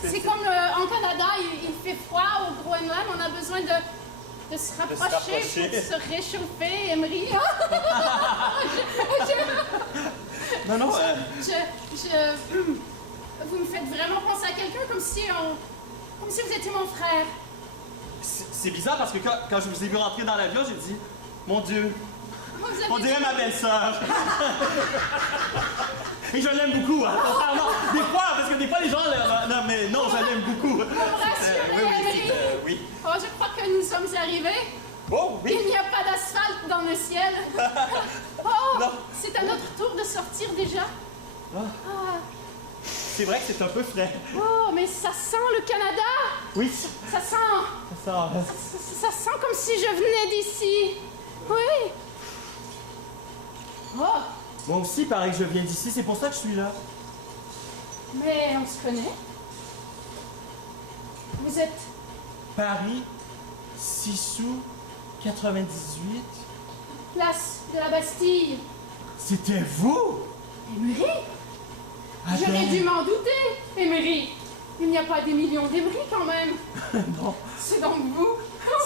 C'est comme en Canada, il fait froid au Groenland. On a besoin de se rapprocher pour se réchauffer, Emery. Non. Vous me faites vraiment penser à quelqu'un comme si vous étiez mon frère. C'est bizarre parce que quand je vous ai vu rentrer dans l'avion, j'ai dit, mon Dieu, on dirait ma belle-sœur. Et je l'aime beaucoup, hein, contrairement. Des fois, parce que des fois les gens, non, mais non, je l'aime beaucoup. Vous me rassurez, Emery? Oui. Oh, je crois que nous sommes arrivés. Oh, oui. Il n'y a pas d'asphalte dans le ciel. Oh, c'est à notre tour de sortir déjà. Ah. C'est vrai que c'est un peu frais. Oh, mais ça sent le Canada. Oui. Ça sent comme si je venais d'ici. Oui. Oh, Moi aussi, pareil que je viens d'ici, c'est pour ça que je suis là. mais on se connaît. Vous êtes... Paris, 6 sous, 98. Place de la Bastille. C'était vous? Emery? Adèle. J'aurais dû m'en douter, Emery. Il n'y a pas des millions d'Emery quand même. Non. C'est donc vous.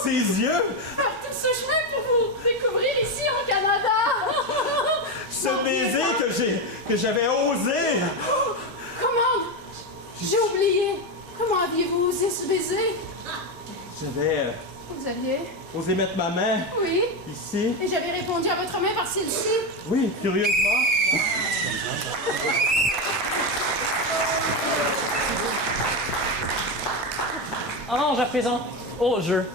Ses yeux. Faire tout ce chemin pour vous découvrir ici au Canada. Ce baiser que j'avais osé. Comment? J'ai oublié. Comment aviez-vous osé ce baiser? J'avais Vous aviez... osé mettre ma main Oui. ici. Et j'avais répondu à votre main par celle-ci. Oui, curieusement. Orange à présent au jeu.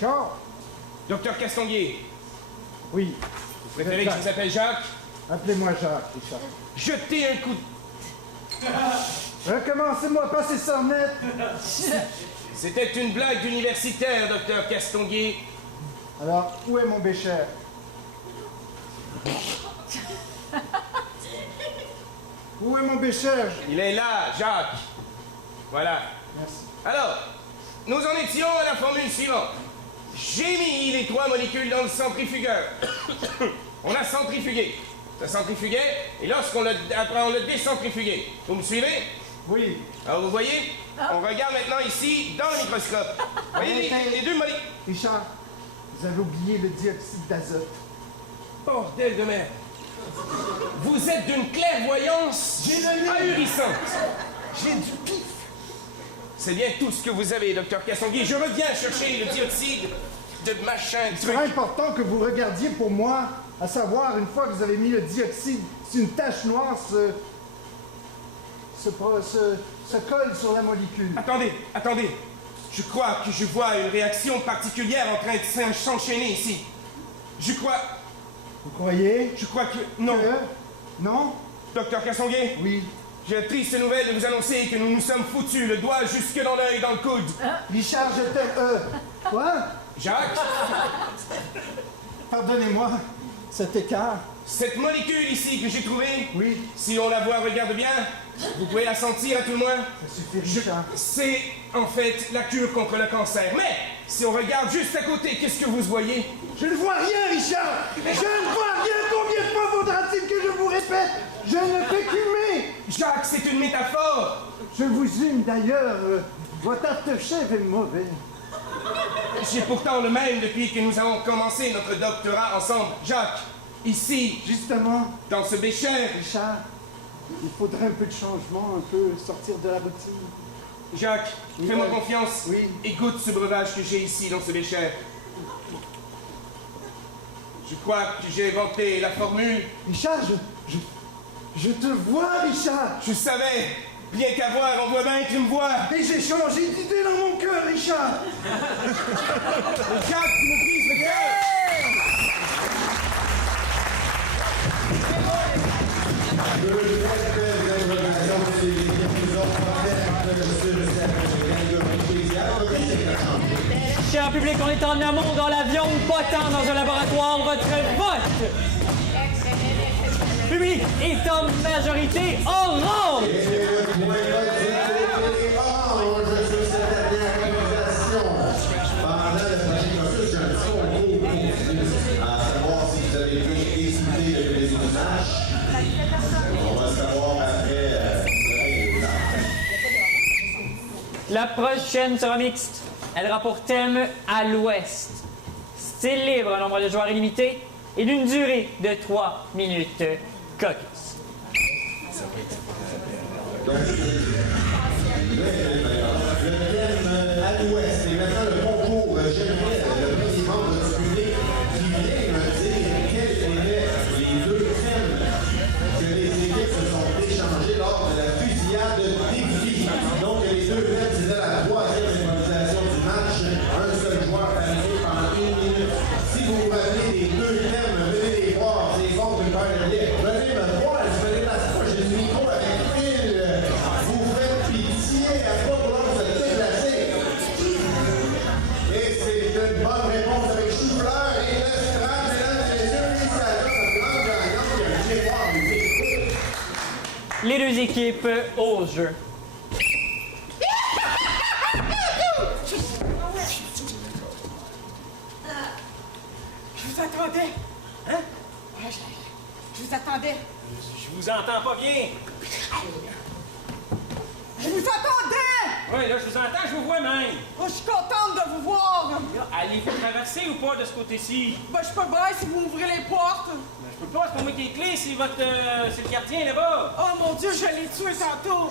Charles? Docteur Castonguay, Oui. vous préférez que je vous appelle Jacques? Appelez-moi Jacques, Richard. Jetez un coup de... Recommencez-moi pas ces sornettes. C'était une blague d'universitaire, docteur Castonguay. Alors, où est mon bécher? Où est mon bécher? Il est là, Jacques. Voilà. Merci. Alors, nous en étions à la formule suivante. J'ai mis les 3 molécules dans le centrifugeur. On a centrifugé. Ça centrifugait, et après on l'a décentrifugé. Vous me suivez? Oui. Alors vous voyez, on regarde maintenant ici dans le microscope. Vous voyez les 2 molécules? Richard, vous avez oublié le dioxyde d'azote. Bordel de merde. Vous êtes d'une clairvoyance ahurissante. J'ai du pif. C'est bien tout ce que vous avez, docteur Castonguay. Je reviens chercher le dioxyde de machin. Il serait important que vous regardiez pour moi À savoir, une fois que vous avez mis le dioxyde, c'est une tache noire se colle sur la molécule. Attendez. Je crois que je vois une réaction particulière en train de s'enchaîner ici. Je crois... Vous croyez? Je crois que... Non. Non? Docteur Cassonguay? Oui. J'ai la triste nouvelle de vous annoncer que nous nous sommes foutus le doigt jusque dans l'œil, dans le coude. Richard, je t'aime... Quoi? Jacques? Pardonnez-moi, cet écart. Cette molécule ici que j'ai trouvée, oui. Si on la voit, regarde bien, vous pouvez la sentir à tout le moins. Ça suffit, Richard. C'est en fait la cure contre le cancer. Mais si on regarde juste à côté, qu'est-ce que vous voyez? Je ne vois rien, Richard! Je ne vois rien! Combien de fois faudra-t-il que je vous répète? Je ne fais qu'humer! Jacques, c'est une métaphore! Je vous hume d'ailleurs. Votre aftershave est mauvais. J'ai pourtant le même depuis que nous avons commencé notre doctorat ensemble. Jacques, ici, justement, dans ce bécher. Richard, il faudrait un peu de changement, un peu sortir de la routine. Jacques, fais-moi confiance. Oui. Et goûte ce breuvage que j'ai ici dans ce bécher. Je crois que j'ai inventé la formule. Richard, je te vois, Richard. Je savais. Bien qu'à voir, on voit bien que tu me vois. Et j'ai changé d'idée dans mon cœur, Richard. Jacques, tu me brises le cœur. Cher public, on est en amont dans l'avion, pas tant dans un laboratoire. Votre vote public est en majorité orange. La prochaine sera mixte. Elle aura pour thème à l'ouest. Style libre, nombre de joueurs illimité et d'une durée de 3 minutes. Caucus. Le thème à l'ouest et maintenant le concours. J'aimerais le premier membre du public qui vient me dire quels étaient les deux thèmes que les équipes se sont échangés lors de la fusillade défi. Donc les deux thèmes, c'était la troisième improvisation du match. Un seul joueur arrivé pendant 1 minute. Si vous vous rappelez des deux thèmes, venez les voir. C'est bon, une paire de liens. Venez me voir, je venais la fois, j'ai le micro avec Phil. Vous faites pitié à pas vouloir vous déplacer. Et c'est une bonne réponse avec Chou-Fleur et l'estrade, mesdames et messieurs, félicitations à notre grande gagnante qui a été voir le micro. Les deux équipes au jeu. Je vous attendais. Hein? Je vous attendais. Je vous entends pas bien. Je vous attendais! Oui, là, je vous entends, je vous vois même. Oh, je suis contente de vous voir. Là, allez-vous traverser ou pas de ce côté-ci? Ben, je peux bien si vous m'ouvrez les portes. Ben, je peux pas, c'est pas moi qui ai les clés, c'est votre... c'est le gardien là-bas. Oh mon Dieu, je l'ai tué tantôt.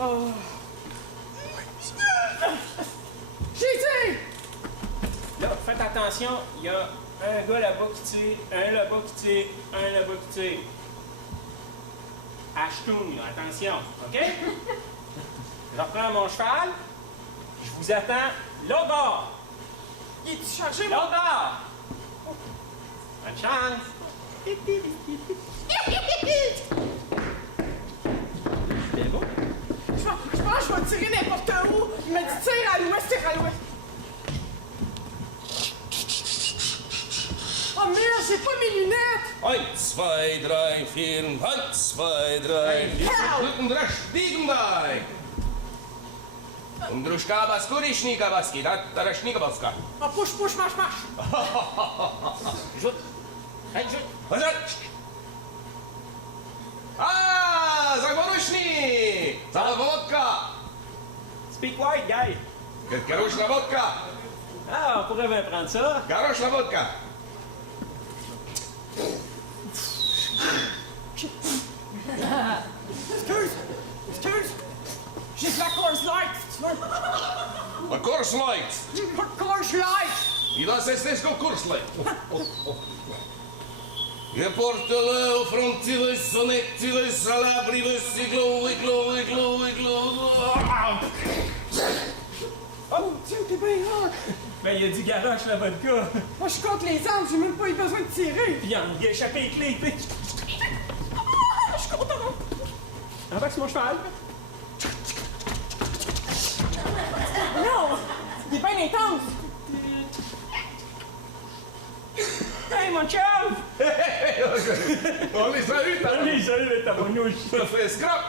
Oh. J'ai dit! Là, faites attention, il y a un gars là-bas qui tire, un là-bas qui tire, un là-bas qui tire. Ashtoon, attention, OK? Je reprends mon cheval. Je vous attends l'autre bord. Il est chargé, l'autre bord. Bonne chance. C'est beau. Je pense que je vais tirer n'importe où. Il m'a dit tire à l'ouest, tire à l'ouest. Oh merde, j'ai pas mes lunettes! 1, 2, 3, 4, 1, 2, 3, 4. Drž, digundaj! Družka basku, rišnika baski, tarašnika baska. Oh, push, push, marche, marche! Žut! Hej, žut! Hazard! Ah, zagorušni! Vodka! Speak white, guy! Garošna vodka! Ah, on pourrait bien prendre ça. Garošna vodka! Excuse! J'ai de la Coors Light, tu veux? A Coors Light! Coors Light! I lasestes concursle. Je porte-le au frontilus, sonnectilus, alabribus, iglo. Oh, tiens, t'es bien là. Ben, il a dit garoche, la vodka. Moi, je compte les armes, j'ai même pas eu besoin de tirer. Puis il a échappé les clés. Je suis content. Embarque sur mon cheval. Non, il est bien intense. Hey, mon chum! On les salue, ta bonouche. Ça fait scrap.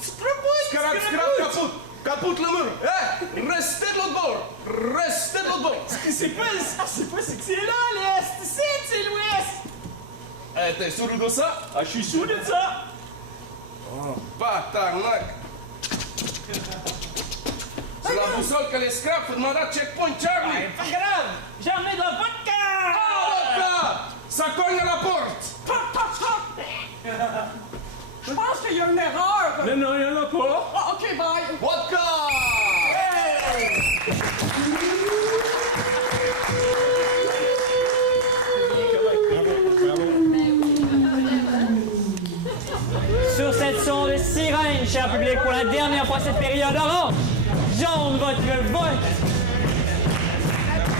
Scrap, caput. Caput le mur. Restez de l'autre bord. Restez de l'autre bord. C'est pas c'est que c'est là, l'Est. C'est l'Ouest. T'es sûr de ça? Ah, je suis sûr de ça. Oh, patarnac. C'est la boussole que les scraps demandent à Checkpoint Charlie. Pas grave. J'ai emmené de la vodka. Vodka! Ça cogne à la porte. Je pense qu'il y a une erreur. Non, il y en a pas. Ah, OK, bye. Vodka! Sur cette sonde sirène, cher public, pour la dernière fois cette période orange, jaune votre vote.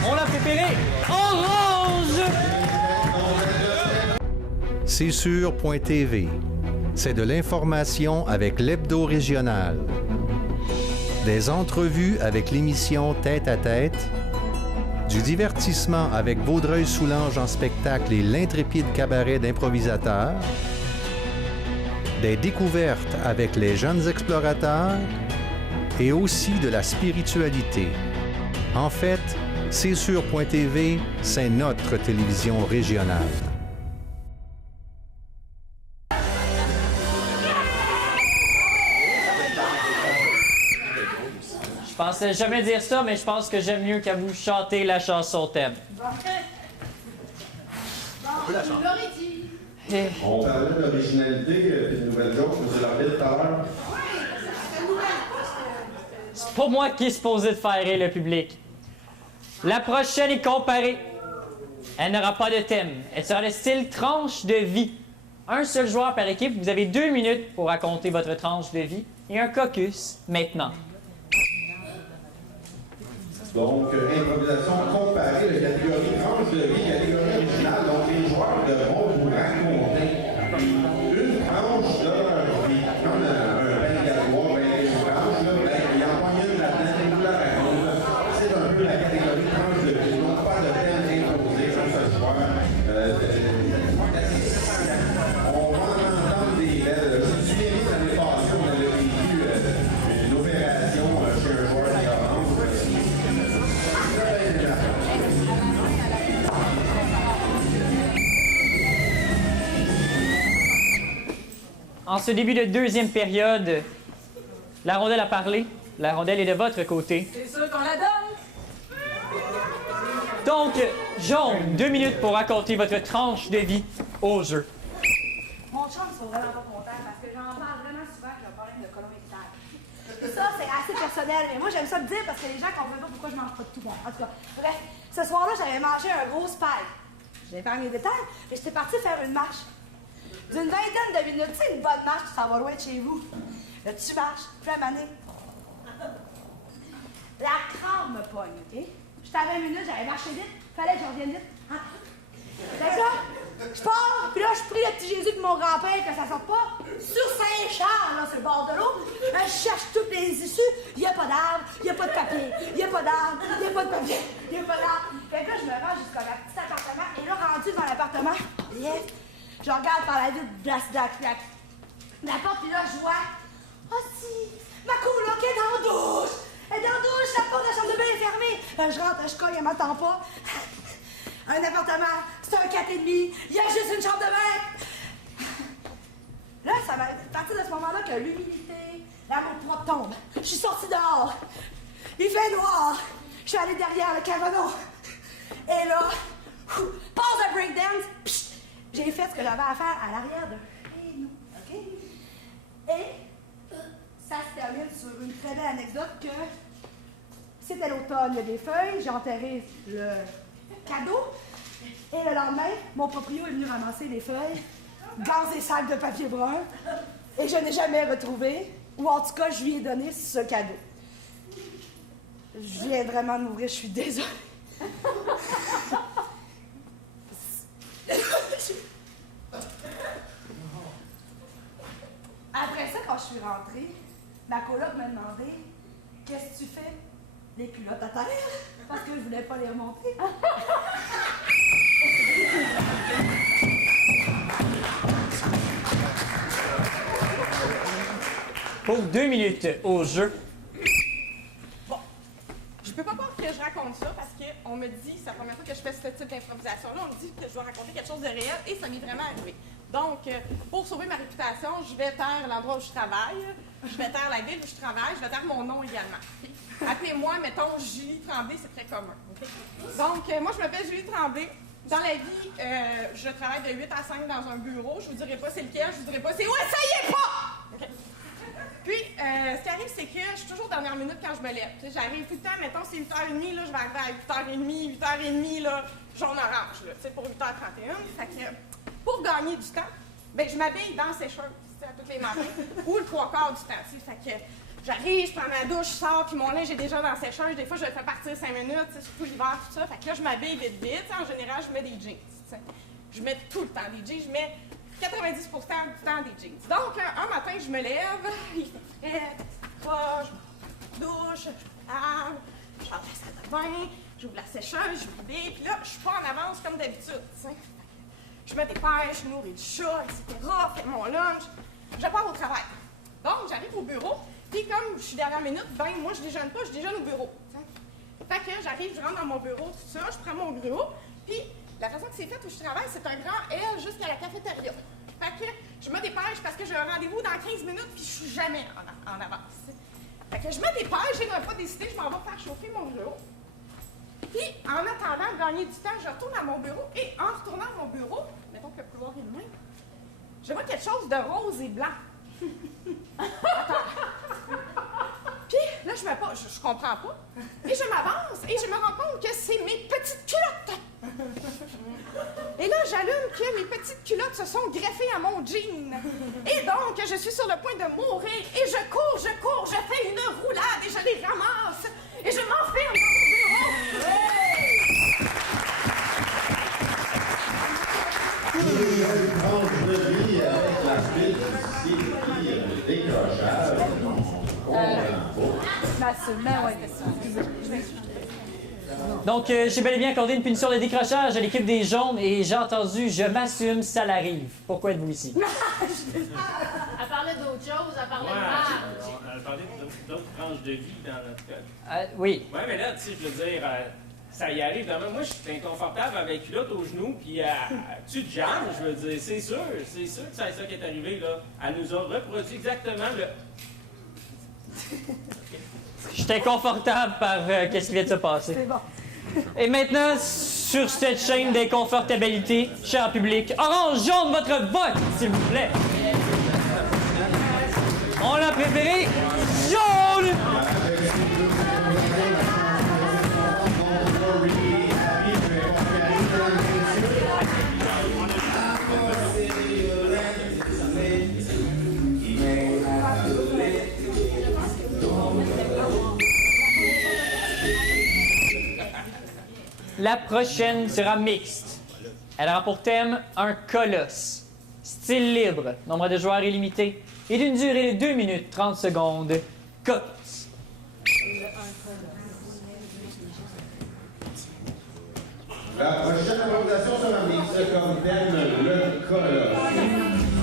On l'a préféré orange. C'est sûr.tv. C'est de l'information avec l'hebdo régional. Des entrevues avec l'émission Tête à Tête. Du divertissement avec Vaudreuil-Soulanges en spectacle et l'intrépide cabaret d'improvisateurs. Des découvertes avec les jeunes explorateurs. Et aussi de la spiritualité. En fait, C'est sûr.tv, c'est notre télévision régionale. Je pensais jamais dire ça, mais je pense que j'aime mieux qu'à vous chanter la chanson thème. On parlait d'originalité et de nouvelles jokes, vous l'avez dit tout à l'heure. C'est pas moi qui est supposé de faire rire le public. La prochaine est comparée. Elle n'aura pas de thème. Elle sera le style tranche de vie. Un seul joueur par équipe. Vous avez 2 minutes pour raconter votre tranche de vie. Et un caucus maintenant. Donc, improvisation comparée de catégorie tranche de vie, catégorie originale. Donc, les joueurs devront vous raconter une tranche de leur vie. Comme un 24 une tranche, il y en a une là-dedans, et vous la raconte. C'est un peu la catégorie tranche de vie. Donc, pas de thème imposé comme ce soir. On va en entendre des belles. Je me souviens de l'année passée, on avait vécu une opération chez un joueur qui a En ce début de deuxième période, la rondelle a parlé. La rondelle est de votre côté. C'est sûr qu'on la donne. Donc, jaune, 2 minutes pour raconter votre tranche de vie au jeu. Mon chum, ils sont vraiment pas contents parce que j'en parle vraiment souvent qu'il y a un problème de colon irritable. Et ça, c'est assez personnel, mais moi, j'aime ça le dire parce que les gens comprennent pas pourquoi je mange pas de tout. Bon, en tout cas, bref, ce soir-là, j'avais mangé un gros spike. Je vais faire mes détails, mais j'étais partie faire une marche. D'une vingtaine de minutes, tu sais, une bonne marche, ça va loin de chez vous. Là, tu marches, puis à un moment donné, la crampe me pogne, OK? J'étais à 20 minutes, j'avais marché vite, fallait que je revienne vite. Hein? Fait que là, je pars, puis là, je prie le petit Jésus de mon grand-père que ça sorte pas. Sur Saint-Charles, là, sur le bord de l'eau, je cherche toutes les issues. Il n'y a pas d'arbre, il n'y a pas de papier, il n'y a pas d'arbre, il n'y a pas de papier, il n'y a pas d'arbre. Fait que là, je me rends jusqu'à ma petit appartement, et là, rendu devant l'appartement, je regarde par la vitre de la porte, puis là, je vois, oh si, ma coloc est dans la douche. Elle est dans la douche, la porte de la chambre de bain est fermée. Je rentre, je cogne, elle m'attend pas. Un appartement, c'est un 4,5, il y a juste une chambre de bain. Là, ça m'a parti de ce moment-là que l'humilité, l'amour propre tombe. Je suis sortie dehors. Il fait noir. Je suis allée derrière le cabanon. Et là, passe un breakdance. Psst, j'ai fait ce que j'avais à faire à l'arrière de chez nous. OK? Et ça se termine sur une très belle anecdote que c'était l'automne, il y a des feuilles, j'ai enterré le cadeau. Et le lendemain, mon proprio est venu ramasser les feuilles, gaz et sacs de papier brun. Et je n'ai jamais retrouvé, ou en tout cas, je lui ai donné ce cadeau. Je viens vraiment de m'ouvrir, je suis désolée. Après ça, quand je suis rentrée, ma coloc m'a demandé « Qu'est-ce que tu fais? » Les culottes à terre, parce que je voulais pas les remonter. Pour 2 minutes au jeu. Bon, je peux pas croire que je raconte ça parce qu'on me dit, c'est la première fois que je fais ce type d'improvisation-là, on me dit que je dois raconter quelque chose de réel et ça m'est vraiment arrivé. Donc, pour sauver ma réputation, je vais taire l'endroit où je travaille, je vais taire la ville où je travaille, je vais taire mon nom également. Okay? Appelez-moi, mettons, Julie Tremblay, c'est très commun. Okay? Donc, moi, je m'appelle Julie Tremblay. Dans la vie, je travaille de 8 à 5 dans un bureau. Je vous dirai pas c'est lequel, je vous dirai pas c'est où, essayez pas! Okay? Puis, ce qui arrive, c'est que je suis toujours dernière minute quand je me lève. J'arrive tout le temps, mettons, c'est 8h30, là, je vais arriver à 8h30, 8h30, là, jaune orange, là, pour 8h31. Fait que, pour gagner du temps, ben, je m'habille dans la sécheuse, à tous les matins, ou le 3/4 du temps, t'sais. Fait que, j'arrive, je prends ma douche, je sors, puis mon linge est déjà dans la sécheuse. Des fois, je le fais partir 5 minutes, surtout l'hiver, tout ça. Fait que là, je m'habille vite. En général, je mets des jeans, t'sais. Je mets tout le temps des jeans, je mets 90% du temps des jeans. Donc, un matin, je me lève, il fait frais, je douche, je lave, je rentre la salle de bain, j'ouvre la sécheuse, je m'habille, puis là, je suis pas en avance comme d'habitude, t'sais. Je me dépêche, je nourris le chat, etc., fais mon lunch, je pars au travail. Donc, j'arrive au bureau, puis comme je suis dernière minute, ben moi, je déjeune pas, je déjeune au bureau, t'sais. Fait que j'arrive, je rentre dans mon bureau, tout ça, je prends mon bureau, puis la façon que c'est fait où je travaille, c'est un grand L jusqu'à la cafétéria. Fait que je me dépêche parce que j'ai un rendez-vous dans 15 minutes puis je suis jamais en avance. Fait que je me dépêche, j'ai pas décidé, je m'en vais faire chauffer mon bureau. Puis, en attendant de gagner du temps, je retourne à mon bureau et en retournant à mon bureau, mettons que le couloir est loin, je vois quelque chose de rose et blanc. Puis là, je comprends pas. Et je m'avance et je me rends compte que c'est mes petites culottes. Et là, j'allume que mes petites culottes se sont greffées à mon jean. Et donc, je suis sur le point de mourir. Et je cours, je fais une roulade et je les ramasse. Et je m'enferme dans mon bureau. Il y a une grande vie avec la suite ici, le décrochage. Donc, j'ai bel et bien accordé une punition de décrochage à l'équipe des jaunes et j'ai entendu « Je m'assume, ça l'arrive ». Pourquoi êtes-vous ici? Elle parlait d'autre chose, elle parlait de marge. Elle parlait d'autres tranches de vie dans notre cas. Oui. Oui, mais là, tu sais, je veux dire, ça y arrive. Moi, je suis inconfortable avec culotte aux genoux, puis tu te jammes, je veux dire, c'est sûr que c'est ça qui est arrivé, là. Elle nous a reproduit exactement le... J'étais confortable par qu'est-ce qui vient de se passer. C'est bon. Et maintenant, sur cette chaîne d'inconfortabilité, cher public, orange, jaune, votre vote, s'il vous plaît. On l'a préféré, jaune! La prochaine sera mixte. Elle aura pour thème un colosse. Style libre, nombre de joueurs illimité et d'une durée de 2 minutes 30 secondes. Colosse. La prochaine improvisation sera mise comme thème le colosse.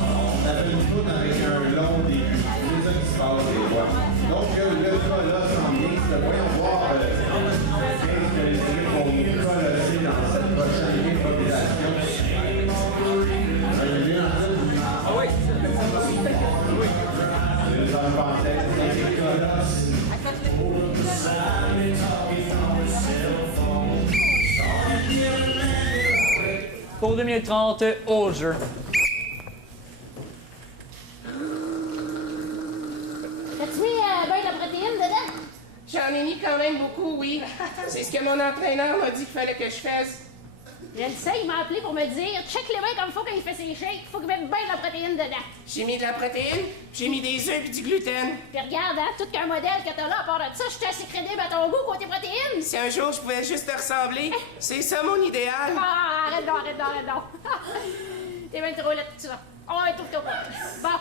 On avait une tourne avec un long début. C'est ça qui se passe des fois. Donc, le colosse en mixte, voyons voir qu'est-ce que les équipes vont colosser dans cette prochaine improvisation. Ah oui! Les hommes pensaient les colosses. Pour 2 minutes 30 au jeu. T'as-tu mis ben de la protéine dedans? J'en ai mis quand même beaucoup, oui. C'est ce que mon entraîneur m'a dit qu'il fallait que je fasse. Je le sais, il m'a appelé pour me dire check les mains comme il faut quand il fait ses shakes, faut qu'il mette bien de la protéine dedans. J'ai mis de la protéine, j'ai mis des œufs et du gluten. Puis regarde, hein, tout qu'un modèle que t'as là, à part de ça, je suis assez crédible à ton goût côté protéines. Si un jour je pouvais juste te ressembler, c'est ça mon idéal. Ah, arrête donc. T'es bien trop là tout ça. Oh, étouffe-toi pas. Bon,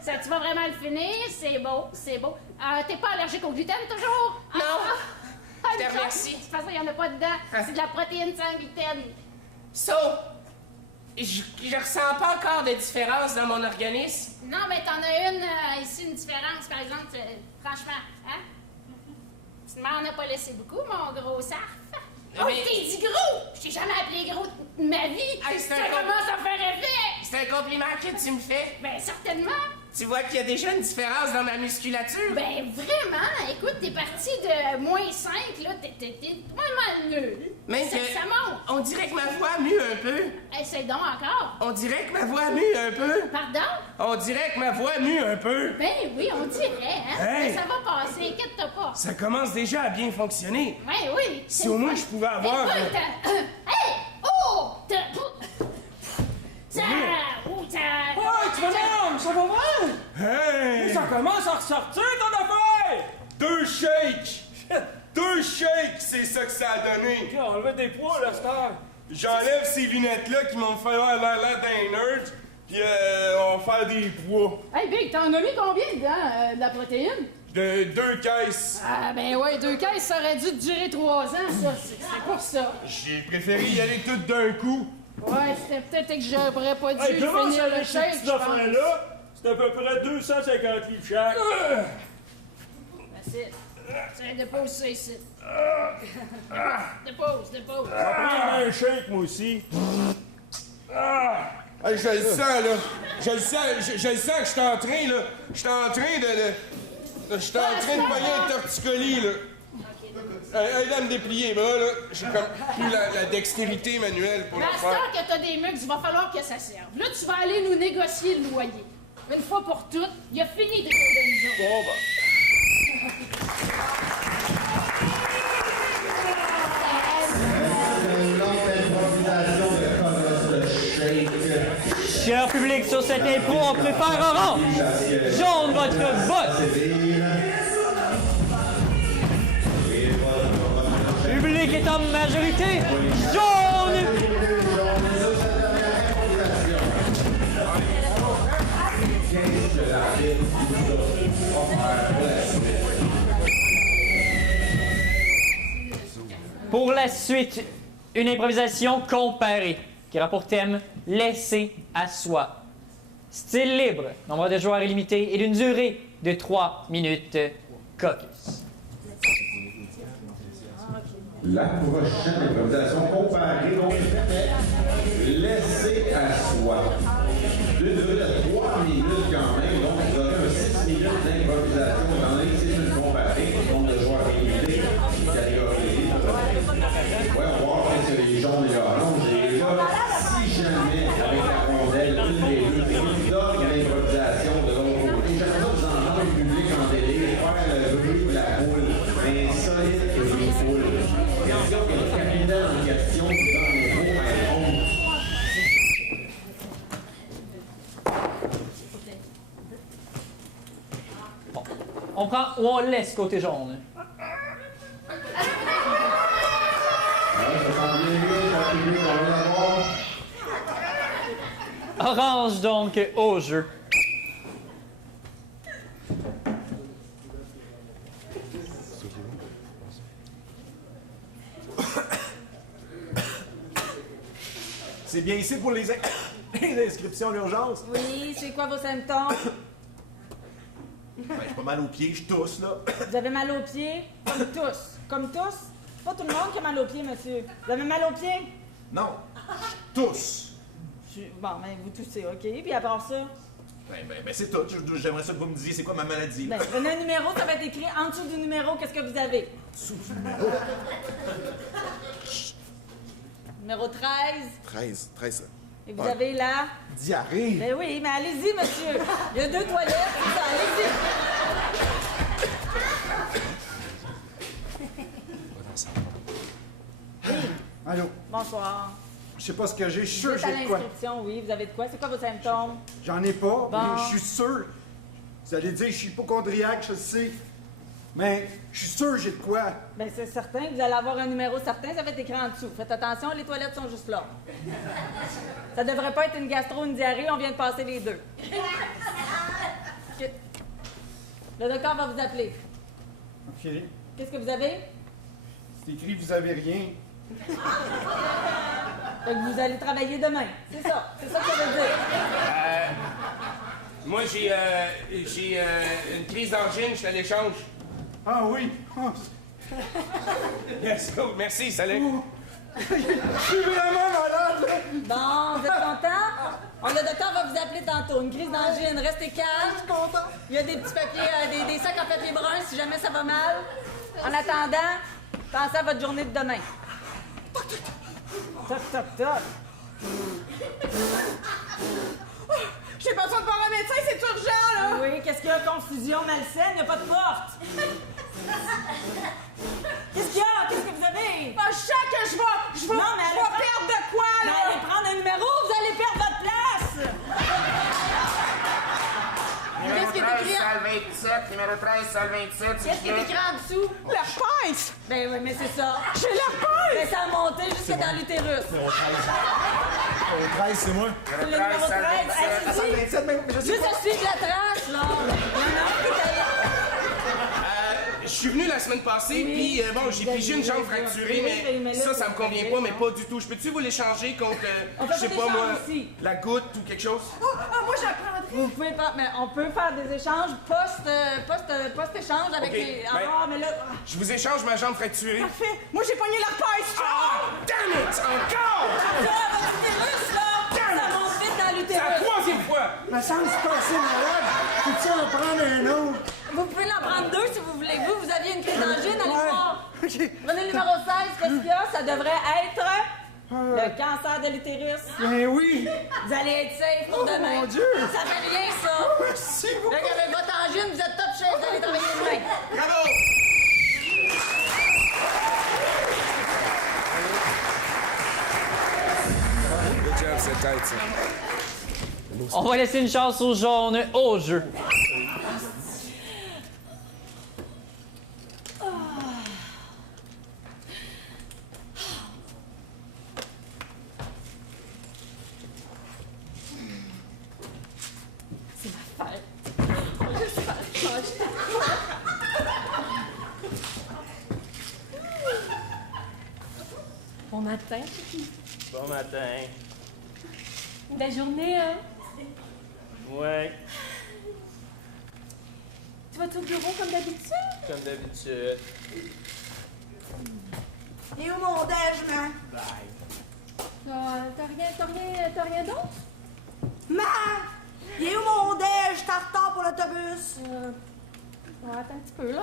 ça, tu vas vraiment le finir, c'est beau. T'es pas allergique au gluten toujours? Non. Je te remercie. De toute façon, il y en a pas dedans. C'est de la protéine sans gluten. Je ressens pas encore de différence dans mon organisme. Non, mais t'en as une, ici, une différence, par exemple, franchement, hein? Tu ne m'en as pas laissé beaucoup, mon gros sarf. Oh, t'es dit gros! Je t'ai jamais appelé gros de ma vie! Ça commence à faire effet! C'est un compliment que tu me fais? Ben, certainement! Tu vois qu'il y a déjà une différence dans ma musculature? Ben, vraiment! Écoute, t'es parti de -5, là, t'es vraiment nul! Même ça monte! On dirait que ma voix mue un peu! Essaye donc encore! On dirait que ma voix mue un peu! Pardon? On dirait que ma voix mue un peu! Ben oui, on dirait, hein? Hey! Mais ça va passer, inquiète-toi pas! Ça commence déjà à bien fonctionner! Ouais, oui! Si au moins je pouvais avoir... Écoute, hey! Oh! Ça... Ouais, tu vas bien, ça va mal? Hey! Ça commence à ressortir ton affaire! 2 shakes! 2 shakes, c'est ça que ça a donné! Ok, on enlève des poids, là, star. J'enlève ces lunettes-là qui m'ont fait l'air d'un nerd, puis on va faire des poids. Hey, Big, t'en as mis combien dedans, de la protéine? De 2 caisses. Ah, ben ouais, 2 caisses, ça aurait dû durer 3 ans, ça. C'est pour ça. J'ai préféré y aller tout d'un coup. Ouais, c'était peut-être que j'aurais pas dû Hey, comment finir ça le avec ces shake, petites je pense. affaires-là? C'est à peu près 250 livres chaque. C'est... dépose ça ici. Dépose. Ça prend un shake, moi aussi. Hey, je le sens, là. Je le sens que je suis en train, là. Je suis en train de pogner un torticolis, là. Aide à me déplier les bras, là. J'ai comme plus la dextérité manuelle pour le Master, faire. que t'as des mugs, il va falloir que ça serve. Là, tu vas aller nous négocier le loyer. Une fois pour toutes, il a fini de nous autres. Bon, ben. Cher public, sur cette impro, on préfère orange. Jaune, votre vote. Public est en majorité. Jaune. Pour la suite, une improvisation comparée qui aura pour thème « Laisser à soi ». Style libre, nombre de joueurs illimité et d'une durée de 3 minutes. Caucus. La prochaine improvisation comparée, donc, laisser à soi. Une durée de 3 minutes quand même, donc vous aurez un 6 minutes d'improvisation. Étant donné que c'est une comparée, nombre de joueurs illimité, catégorie. Ouais, on va voir si les jaunes et les oranges. Et là, si jamais, avec la rondelle, une des deux équipes d'orgue à l'improvisation de l'autre côté, j'aimerais ça vous entendre le public en délire, faire le bruit de la poule, un solide bruit de poule. Question que le capitaine en question vous donne les mots à répondre. On prend ou on laisse côté jaune. Orange donc au jeu. C'est bien ici pour les inscriptions d'urgence? Oui, c'est quoi vos symptômes? Ben, j'ai pas mal aux pieds, je tousse, là. Vous avez mal aux pieds? Comme tous. Comme tous? C'est pas tout le monde qui a mal aux pieds, monsieur. Vous avez mal aux pieds? Non, je tousse. Bon, ben, vous toussez, OK. Puis à part ça? Ben, c'est tout. J'aimerais ça que vous me disiez c'est quoi ma maladie. Ben, prenez un numéro, ça va être écrit en dessous du numéro, qu'est-ce que vous avez? Sous du numéro? Numéro 13. 13. Et vous avez la... Diarrhée. Ben oui, mais allez-y, monsieur. Il y a 2 toilettes, c'est ça, allez-y. Allô? Bonsoir. Je sais pas ce que j'ai. Je suis sûr Vous que êtes à j'ai de quoi. l'inscription, oui. Vous avez de quoi? C'est quoi vos symptômes? J'en ai pas, Bon. mais je suis sûr. Vous allez dire, je suis hypochondriaque, je le sais. Mais je suis sûr que j'ai de quoi. Ben c'est certain que vous allez avoir un numéro certain, ça va être écrit en dessous. Faites attention, les toilettes sont juste là. Ça devrait pas être une gastro ou une diarrhée, on vient de passer les deux. OK. Le docteur va vous appeler. OK. Qu'est-ce que vous avez? C'est écrit, vous avez rien. Fait que vous allez travailler demain. C'est ça que ça veut dire. Moi, j'ai une crise d'angine, je te l'échange. Ah oui? Oh. Yes, oh, merci, salut. Je suis vraiment malade, là. Bon, vous êtes content? Le docteur va vous appeler tantôt. Une crise d'angine, restez calme. Je suis content. Il y a des petits papiers, des sacs en papier brun si jamais ça va mal. En attendant, pensez à votre journée de demain. Toc, toc, toc. J'ai besoin de voir un médecin, c'est urgent, là! Oui, qu'est-ce qu'il y a? Confusion malsaine, il n'y a pas de porte. Qu'est-ce qu'il y a? Qu'est-ce que vous avez? Ah, je sens que je vais Non, mais perdre de quoi, Mais là? allez prendre un numéro, vous allez perdre votre place! Numéro Qu'est-ce qui est 13, écrit? salle 27, numéro 13, salle 27, Qu'est-ce qui est écrit en dessous? L'herpès! Ben oui, mais c'est ça. J'ai l'herpès! Mais ça a monté jusque dans l'utérus. Au 13, c'est moi. Le numéro 13, Salle 27, mais je sais juste pas. à suivre la trace, là. Il y en a un qui est allé. Je suis venu la semaine passée, puis bon, j'ai pigé une jambe fracturée, mais ça me convient pas, mais pas du tout. Je peux-tu vous l'échanger contre, On peut je sais pas pas moi, d'échange ici. la goutte ou quelque chose? Moi, je la prendrais. Vous pouvez pas, mais on peut faire des échanges post-échange avec Ok, les... ben- Ah, mais là... Je vous échange ma jambe fracturée. Parfait. Moi, j'ai pogné l'herpès. Oh, damn it! Encore! Ça, votre utérus, là! Ça monte vite dans C'est l'utérus. la troisième fois! Ma chambre se passée malade. Peux-tu en prendre un autre? Vous pouvez en prendre deux si vous voulez. Vous aviez une crise d'angine, allez Ouais. voir. OK. Prenez le numéro 16, qu'est-ce qu'il y a? Ça devrait être le cancer de l'utérus. Ben oui. Vous allez être safe pour Oh, demain. mon Dieu. Ça fait rien, ça. Merci beaucoup. Fait qu'avec votre angine, vous êtes top shape, vous allez travailler demain. Bravo! Good job, cette tête, ça. On va laisser une chance aux jaunes au jeu. C'est ma fête. On va juste faire changer. Bon matin. Bon matin. Une belle journée, hein? Ouais, Tu vas au bureau comme d'habitude? comme d'habitude. Et où mon déjeuner? Bye. T'as rien d'autre? Ma! Il est où mon déj? J'étais en retard pour l'autobus. Ouais, attends un petit peu, là.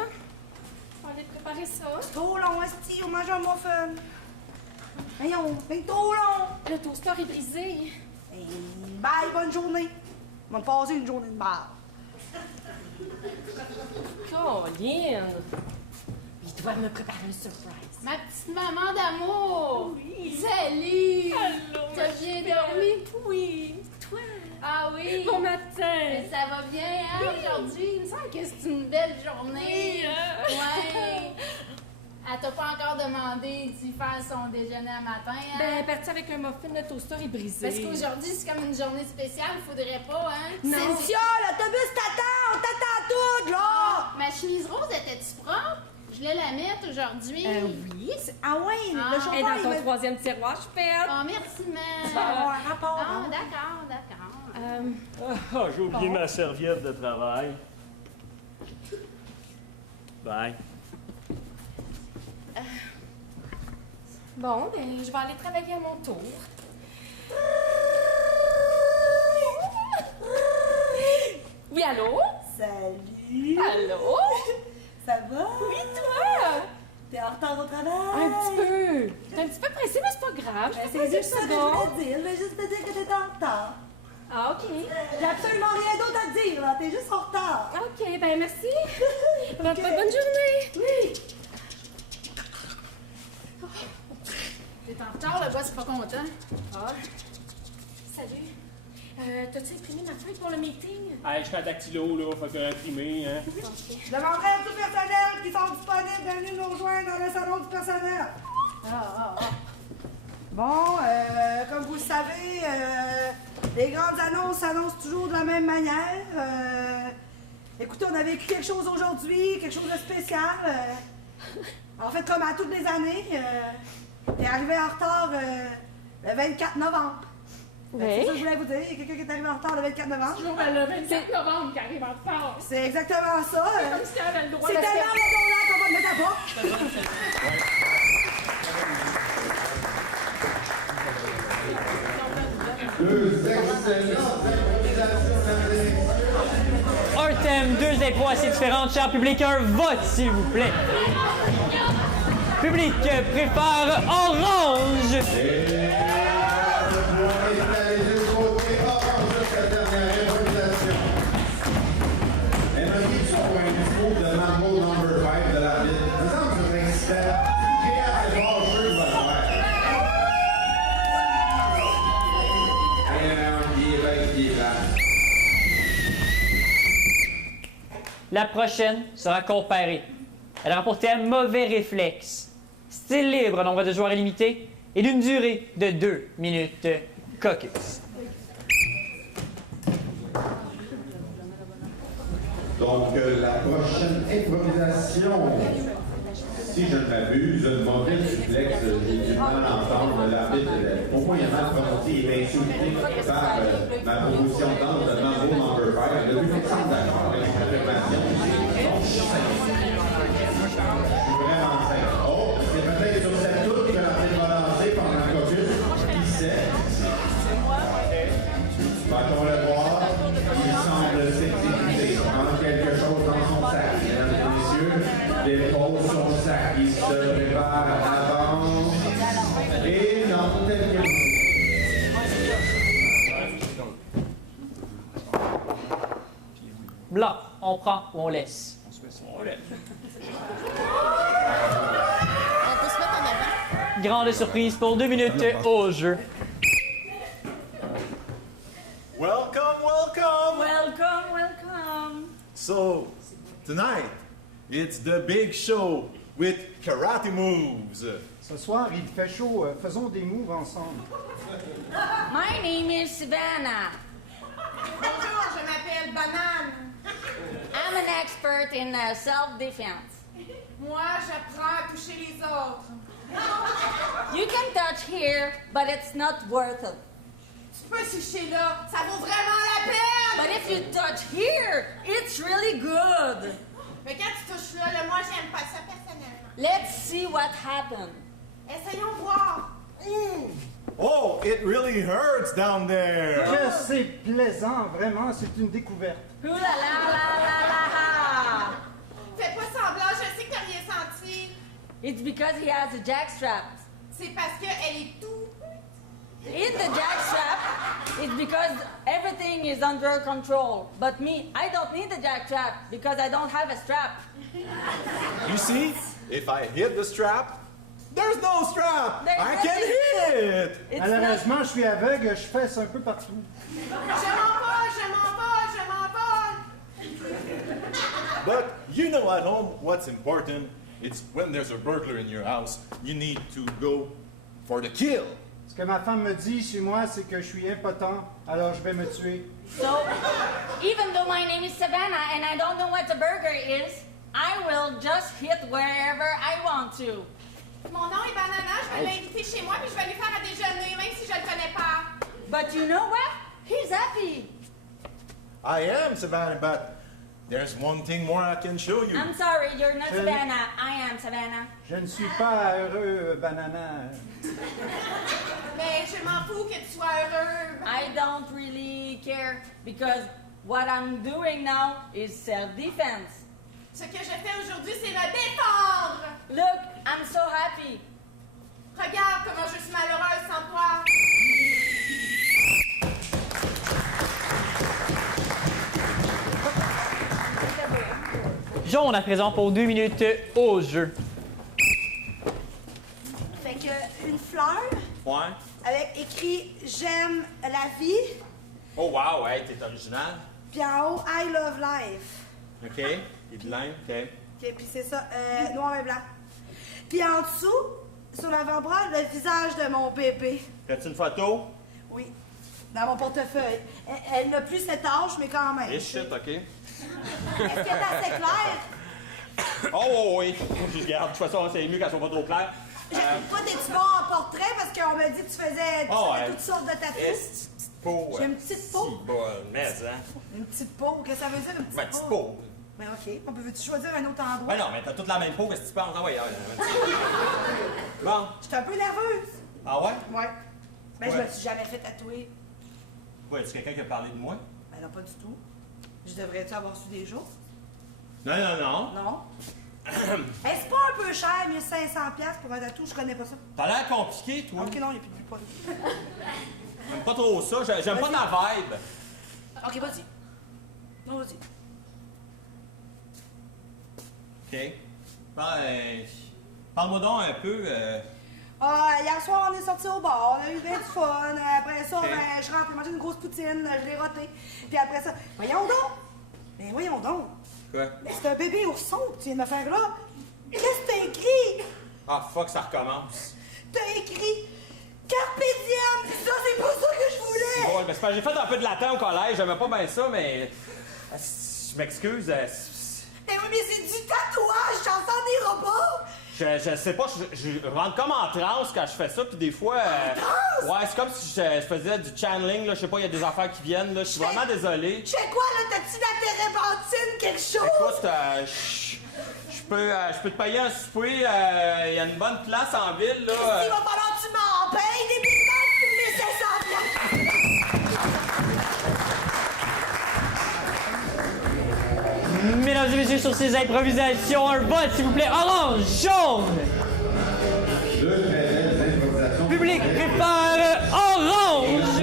On va aller préparer ça. C'est trop long, esti. On mange un muffin. Voyons, c'est trop long. Le toaster est brisé. Hey, bye, bonne journée. On va me passer une journée de bar. Colline! Il doit me préparer un surprise. Ma petite maman d'amour! Oui! Salut! Allô! T'as bien dormi? Oui! Toi? Ah oui! Bon matin! Ça va bien, hein, aujourd'hui? Il me semble que c'est une belle journée. Oui, ouais! Elle t'a pas encore demandé d'y faire son déjeuner à matin, hein? Ben, elle est partie avec un muffin, le toaster est brisé. Parce qu'aujourd'hui, c'est comme une journée spéciale, faudrait pas, hein? Cynthia, l'autobus t'attend! On t'attend toutes, là! Ma chemise rose, était-tu propre? Je voulais la mettre aujourd'hui. Oui. Ah oui, le chauffeur, Elle est dans il ton m'a- troisième tiroir, je fais. Oh, merci, man. Ça va avoir un rapport, Ah, hein? d'accord. Ah, j'ai oublié Bon. ma serviette de travail. Bye. Bon, ben, je vais aller travailler à mon tour. Oui, allô? Salut! Allô? Ça va? Oui, toi? T'es en retard au travail? Un petit peu. T'es un petit peu pressée, mais c'est pas grave. Ben, Je peux c'est poser juste ça une que je seconde. voulais dire. Je voulais juste te dire que t'étais en retard. Ah, OK. J'ai absolument rien d'autre à te dire, là. T'es juste en retard. OK, ben merci. Bonne journée. Oui. T'es est en retard, le boss est pas content. Ah. Salut. T'as-tu imprimé ma feuille pour le meeting? Hey, je suis à dactylo, là, faut que imprimer, hein. Je demanderai à tout personnel qui sont disponibles de venir nous rejoindre dans le salon du personnel. Bon, comme vous le savez, les grandes annonces s'annoncent toujours de la même manière. Écoutez, on avait écrit quelque chose aujourd'hui, quelque chose de spécial. En fait, comme à toutes les années, t'es arrivé en retard le 24 novembre. Oui. C'est ça que je voulais vous dire. Il y a quelqu'un qui est arrivé en retard le 24 novembre. C'est toujours le 24 novembre qui arrive en retard. C'est exactement ça. C'est comme si t'avais le droit C'est de tellement faire. mon là qu'on va le mettre à bas. Un thème, deux impôts assez différents. Cher public, un vote, s'il vous plaît. Public préfère orange. De Mambo number 5 de l'arbitre. Ça me semble que c'est excitant. Qui est assez fâcheux, va le faire. La prochaine sera comparée. Elle a rapporté un mauvais réflexe. Style libre, nombre de joueurs illimité et d'une durée de 2 minutes. Caucus. Donc, la prochaine improvisation, si je ne m'abuse, une mauvaise suplex, j'ai du mal à entendre l'arbitre. Au moins, il y a mal prononcé, il est insulté par ma proposition de danse de Mambo number 5. Depuis que je suis d'accord avec cette affirmation, je suis vraiment simple. Oh, c'est peut-être sur cette touche que l'arbitre va lancer pendant le caucus. Qui sait? Va-t-on le voir? Il semble s'exécuter. Quelque chose dans son sac, mesdames et messieurs, dépose son sac, il se prépare avant et non, tel que... Blanc, on prend ou on laisse? On laisse. On peut se mettre en avant. Grande surprise pour 2 minutes au jeu. Welcome, welcome! Welcome, welcome! So, tonight, it's the big show with karate moves. Ce soir, il fait chaud. Faisons des moves ensemble. My name is Savannah. Bonjour, je m'appelle Banane. I'm an expert in self-defense. Moi, j'apprends à toucher les autres. You can touch here, but it's not worth it. Tu peux toucher là, ça vaut vraiment la peine! But if you touch here, it's really good. Mais quand tu touches là, moi, j'aime pas ça personnellement. Let's see what happened. Essayons voir. Oh, it really hurts down there. Que c'est plaisant, vraiment, c'est une découverte. Ouh là là là là là! Fais pas semblant, je sais que t'as rien senti. It's because he has a jackstrap. C'est parce qu'elle est tout. In the jackstrap, it's because everything is under control. But me, I don't need the jackstrap because I don't have a strap. You see, if I hit the strap, there's no strap. There's I can hit. It's Malheureusement, je suis aveugle, je fesse un peu partout. Je m'envole, je m'envole, je m'envole. But you know at home what's important? It's when there's a burglar in your house, you need to go for the kill. Ce que ma femme me dit chez moi, c'est que je suis impotent, alors je vais me tuer. So, even though my name is Savannah and I don't know what a burger is, I will just hit wherever I want to. Mon nom est Banana, je vais l'inviter chez moi puis je vais lui faire à déjeuner, même si je le connais pas. But you know what? He's happy. I am Savannah, but there's one thing more I can show you. I'm sorry, you're not Savannah. I am Savannah. Je ne suis pas heureux, Banana. Mais je m'en fous que tu sois heureux. I don't really care because what I'm doing now is self-defense. Ce que je fais aujourd'hui, c'est me défendre. Look, I'm so happy. Regarde comment je suis malheureuse sans toi. Jaune à présent pour 2 minutes au jeu. Fait que une fleur Ouais. avec écrit « J'aime la vie Oh, wow, hey, t'es original. » puis en haut « I love life OK. Il est bilingue, OK. ». OK, puis c'est ça, noir et blanc. Puis en dessous, sur l'avant-bras, le visage de mon bébé. Fais-tu une photo? Oui, dans mon portefeuille. Elle n'a plus cet âge, mais quand même. Et shit, OK. Est-ce qu'elle est assez claire? Oh, oui. Je regarde. De toute façon, c'est mieux qu'elle soit pas trop claire. Toi, t'es-tu bon en portrait? Parce qu'on m'a dit que tu faisais toutes sortes de tatous. Petite peau. J'ai une petite peau. Si bonne, mais hein. Une petite peau? Qu'est-ce que ça veut dire, une petite Ben, peau? petite peau. Ben, OK. Veux-tu choisir un autre endroit? Ben non, mais t'as toute la même peau, qu'est-ce que tu penses? Ah ouais, Bon. J'étais un peu nerveuse. Ah ouais? Ouais. Ben, je Ouais. me suis jamais fait tatouer. Ouais, est-ce quelqu'un qui a parlé de moi? Ben non, pas du tout. Je devrais-tu avoir su des jours? Non. Non. Est-ce pas un peu cher, 1500$ pour un tatou? Je connais pas ça. T'as l'air compliqué, toi. OK, non, il n'y a plus de pas. J'aime pas trop ça, j'aime pas ta vibe. OK, vas-y. Non, vas-y. OK. Ben, parle-moi donc un peu. Ah, hier soir, on est sortis au bar, on a eu bien du fun. Après ça, Ok. ben, je rentre manger une grosse poutine, je l'ai roté. Puis après ça, voyons donc! Ben voyons donc! Quoi? Mais c'est un bébé ourson que tu viens de me faire là! Qu'est-ce que t'as écrit? Ah, fuck, ça recommence. T'as écrit Carpe diem! Pis ça, c'est pas ça que je voulais! Ouais, mais c'est pas, j'ai fait un peu de latin au collège, j'aimais pas bien ça, mais. Je m'excuse. Ben oui, mais c'est du tatouage, j'en s'en ira pas! Je sais pas, je rentre comme en transe quand je fais ça, puis des fois. Ouais, c'est comme si je faisais du channeling, là, je sais pas, il y a des affaires qui viennent, là, je suis vraiment désolé. Je fais quoi, là? T'as-tu la térébenthine, quelque chose? Écoute, je peux te payer un souper, il y a une bonne place en ville, là. Il va falloir que tu m'en payes, des big macs, tous les 500$! Mesdames et messieurs, sur ces improvisations, un vote, s'il vous plaît. Orange, jaune. Deux très belles improvisations. Public préfère orange.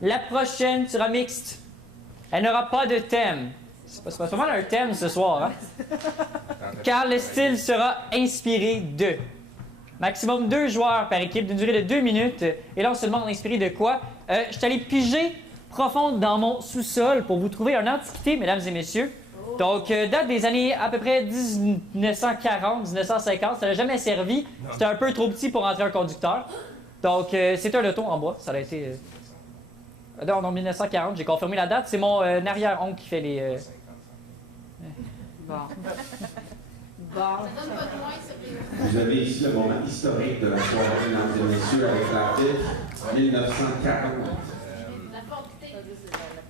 La prochaine sera mixte. Elle n'aura pas de thème. C'est pas mal un thème ce soir, hein? Car le style sera inspiré de. Maximum 2 joueurs par équipe d'une durée de 2 minutes. Et là, on se demande inspiré de quoi? Je suis allé piger profond dans mon sous-sol pour vous trouver une antiquité, mesdames et messieurs. Donc, date des années à peu près 1940, 1950. Ça n'a jamais servi. C'était un peu trop petit pour rentrer un conducteur. Donc, c'est un auto en bois. Ça a été... Non, 1940, j'ai confirmé la date. C'est mon arrière-oncle qui fait les... Bon. Vous avez ici le moment historique de la soirée, mesdames et messieurs, avec l'article 1940.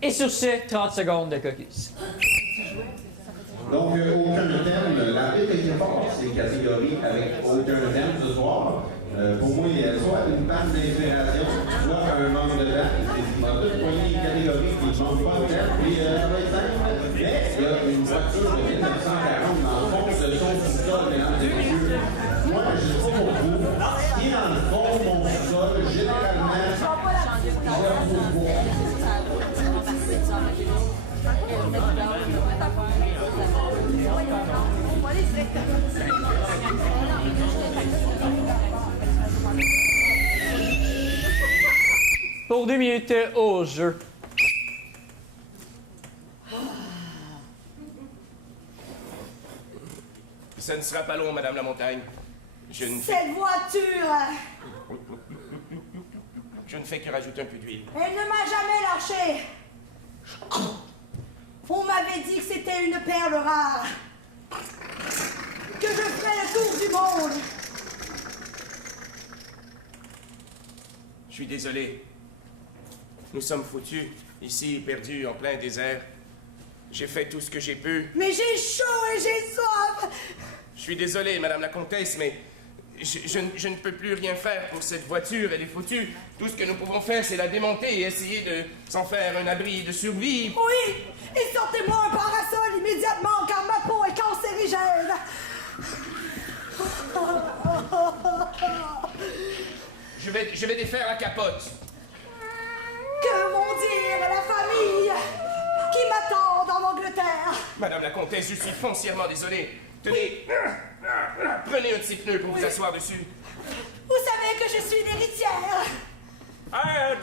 Et sur ce, 30 secondes de caucus. Donc, aucun thème. L'arbitre était fort, c'est catégorie avec aucun thème ce soir. Pour moi, il y a soit une panne d'inspiration, soit un manque de temps. Il m'a tout poigné une catégorie qui ne manque pas de thème. Puis, ça va être simple. Mais il y a une voiture de 1940 dans le fond de son sous-sol, mesdames et messieurs. Moi, je ne sais pas pour vous. Ce qui est dans le fond de mon sous-sol, généralement, il y a beaucoup de bois. Pour 2 minutes au jeu. Ça ne sera pas long, Madame la Montagne. Je ne fais, Cette voiture, je ne fais que rajouter un peu d'huile. elle ne m'a jamais lâché. On m'avait dit que c'était une perle rare. Que je ferais le tour du monde. Je suis désolé. Nous sommes foutus, ici, perdus en plein désert. J'ai fait tout ce que j'ai pu. Mais j'ai chaud et j'ai soif. Je suis désolé, Madame la Comtesse, mais je ne peux plus rien faire pour cette voiture, elle est foutue. Tout ce que nous pouvons faire, c'est la démonter et essayer de s'en faire un abri de survie. Oui, et sortez-moi un parasol immédiatement, car ma peau est cancérigène. Je vais défaire la capote. Que vont dire la famille? Madame la comtesse, je suis foncièrement désolé. Tenez, prenez un de ces pneus pour vous asseoir dessus. Vous savez que je suis une héritière.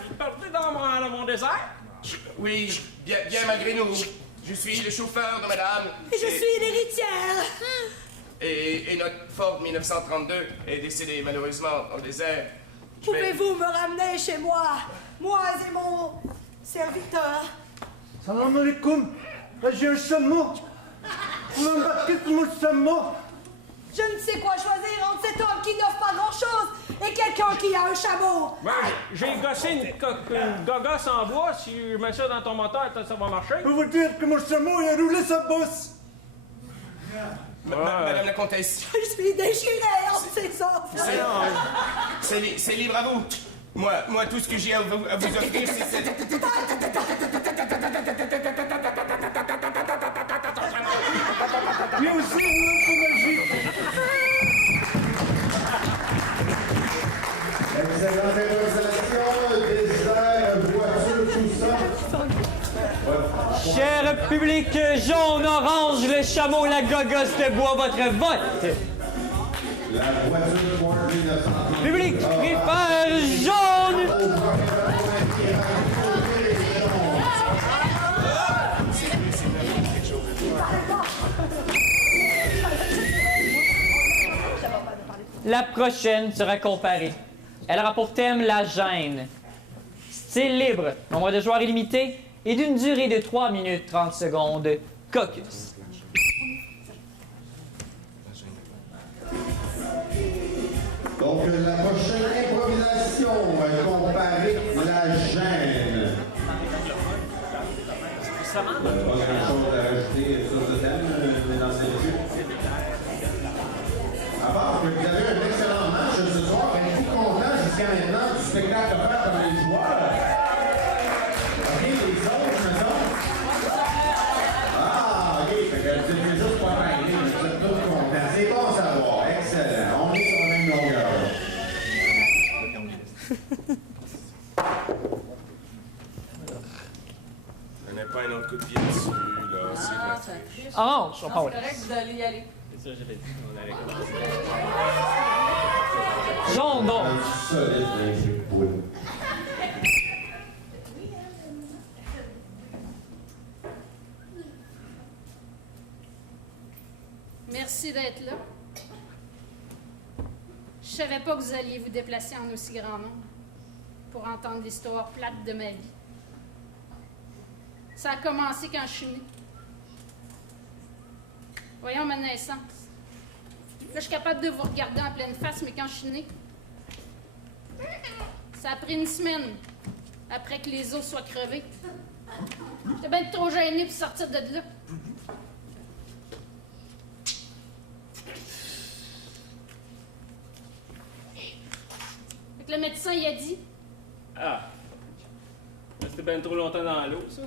Tu partez dans mon désert? Oui, bien malgré nous. Je suis le chauffeur de madame. Et je suis une héritière. Et notre Ford 1932 est décédé malheureusement dans le désert. Pouvez-vous me ramener chez moi? Moi et mon serviteur. Salam alaikum. J'ai un chameau. Vous m'embarquez sur mon chameau. Je ne sais quoi choisir entre cet homme qui n'offre pas grand-chose et quelqu'un qui a un chameau. Ouais, j'ai gossé une gogosse en bois. Si je mets ça dans ton moteur, ça va marcher. Je peux vous dire que mon chameau, il a roulé sa bosse. Madame la comtesse. Je suis déchirée entre ces enfants. C'est libre à vous. Moi, tout ce que j'ai à vous offrir, c'est cette... Il y a aussi une lampe magique. Excellente improvisation, désert, voiture, tout ça. Cher public jaune, orange, le chameau, la gogosse de bois, votre vote. La voiture Ford 1932. Public préfère jaune. La prochaine sera comparée. Elle aura pour thème la gêne. Style libre, nombre de joueurs illimité et d'une durée de 3 minutes 30 secondes. Caucus. Donc, la prochaine improvisation va comparer la gêne. Pas grand-chose à rajouter sur ce thème, mesdames et messieurs. À part que vous avez un excellent match ce soir, êtes-vous content jusqu'à maintenant du spectacle offert par les joueurs? OK, les autres, mettons. Ah, OK, fait que c'est juste pas pareil, vous êtes tous contents. C'est bon à savoir, excellent. On est sur la même longueur. On n'a pas un autre coup de pied dessus, là. C'est Orange, on C'est parle. correct, vous allez y aller. C'est ça, j'avais dit. On allait commencer. Jaune, donc. Solide, un jeu de poule. Merci d'être là. Je savais pas que vous alliez vous déplacer en aussi grand nombre pour entendre l'histoire plate de ma vie. Ça a commencé quand je suis née. Voyons ma naissance. Là, je suis capable de vous regarder en pleine face, mais quand je suis née, ça a pris une semaine après que les os soient crevés. J'étais bien trop gênée pour sortir de là. Fait que le médecin, il a dit... Ah. C'était bien trop longtemps dans l'eau, ça.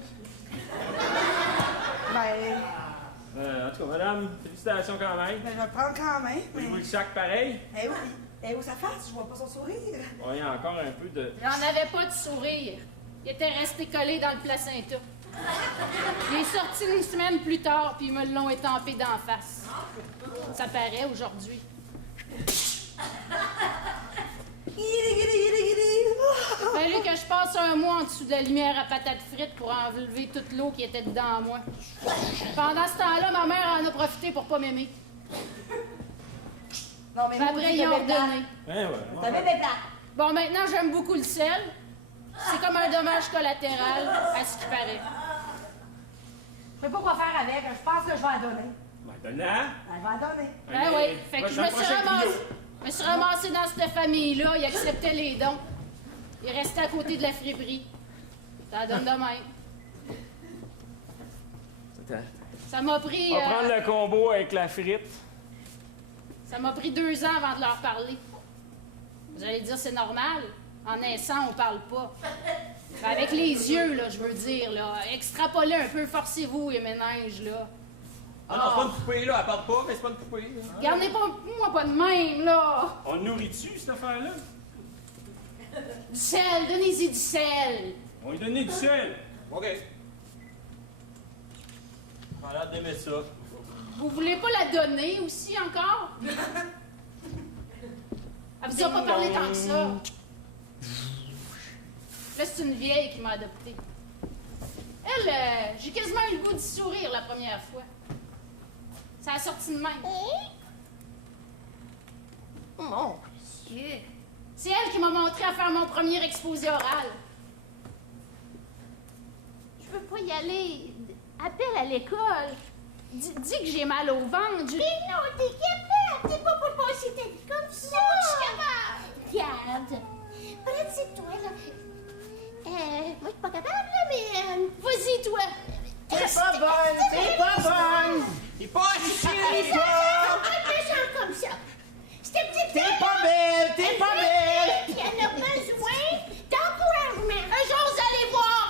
Ben, En tout cas, madame, félicitations quand même. je vais le prendre quand même. Voulez-vous le sac pareil? Eh oui. Eh où ça face? Je vois pas son sourire. Bon, il y a encore un peu de... J'en avais pas de sourire. Il était resté collé dans le placenta. Il est sorti une semaine plus tard, puis ils me l'ont étampé d'en face. Ça paraît aujourd'hui. Fallait que je passe un mois en dessous de la lumière à patates frites pour enlever toute l'eau qui était dedans moi. Pendant ce temps-là, ma mère en a profité pour pas m'aimer. Non, mais Après, ils ont ordonné. T'as bien des plats. Bon, maintenant, j'aime beaucoup le sel. C'est comme un dommage collatéral, à ce qui paraît. Je sais pas quoi faire avec. Je pense que je vais en donner. Maintenant? Je vais en donner. Ben oui, fait que je me suis ramassée dans cette famille-là. Il acceptait les dons. Il restait à côté de la friperie. Ça donne de même. Ça m'a pris... On va prendre le combo avec la frite. Ça m'a pris 2 ans avant de leur parler. Vous allez dire, c'est normal. En naissant, on parle pas. Ben, avec les yeux, là, je veux dire, là. Extrapolez un peu, forcez-vous, les méninges, là. Ah non, c'est pas une poupée, là. Elle parle pas, mais c'est pas une poupée. Là. Regardez pas, moi, pas de même, là. On nourrit-tu, cette affaire-là? Du sel, donnez-y du sel. On lui donnait du sel. OK. On a l'air d'aimer ça. Vous voulez pas la donner aussi encore? Elle vous a pas parlé tant que ça. Là, c'est une vieille qui m'a adoptée. Elle, j'ai quasiment eu le goût d'y sourire la première fois. Ça a sorti de même. Mon Dieu. C'est elle qui m'a montré à faire mon premier exposé oral. Je veux pas y aller. Appelle à l'école. Dis que j'ai mal au ventre. Mais non, t'es capable. T'es pas pour passer ta vie comme ça. C'est pas que je suis capable. Regarde. Peut-être c'est toi, là. Moi, je suis pas capable, là, mais... Vas-y, toi. T'es pas bonne. T'es pas bonne. T'es pas chérie, toi. Empêchant comme ça. T'es pas belle, t'es pas belle. Puis elle a besoin d'encouragement. Un jour, vous allez voir.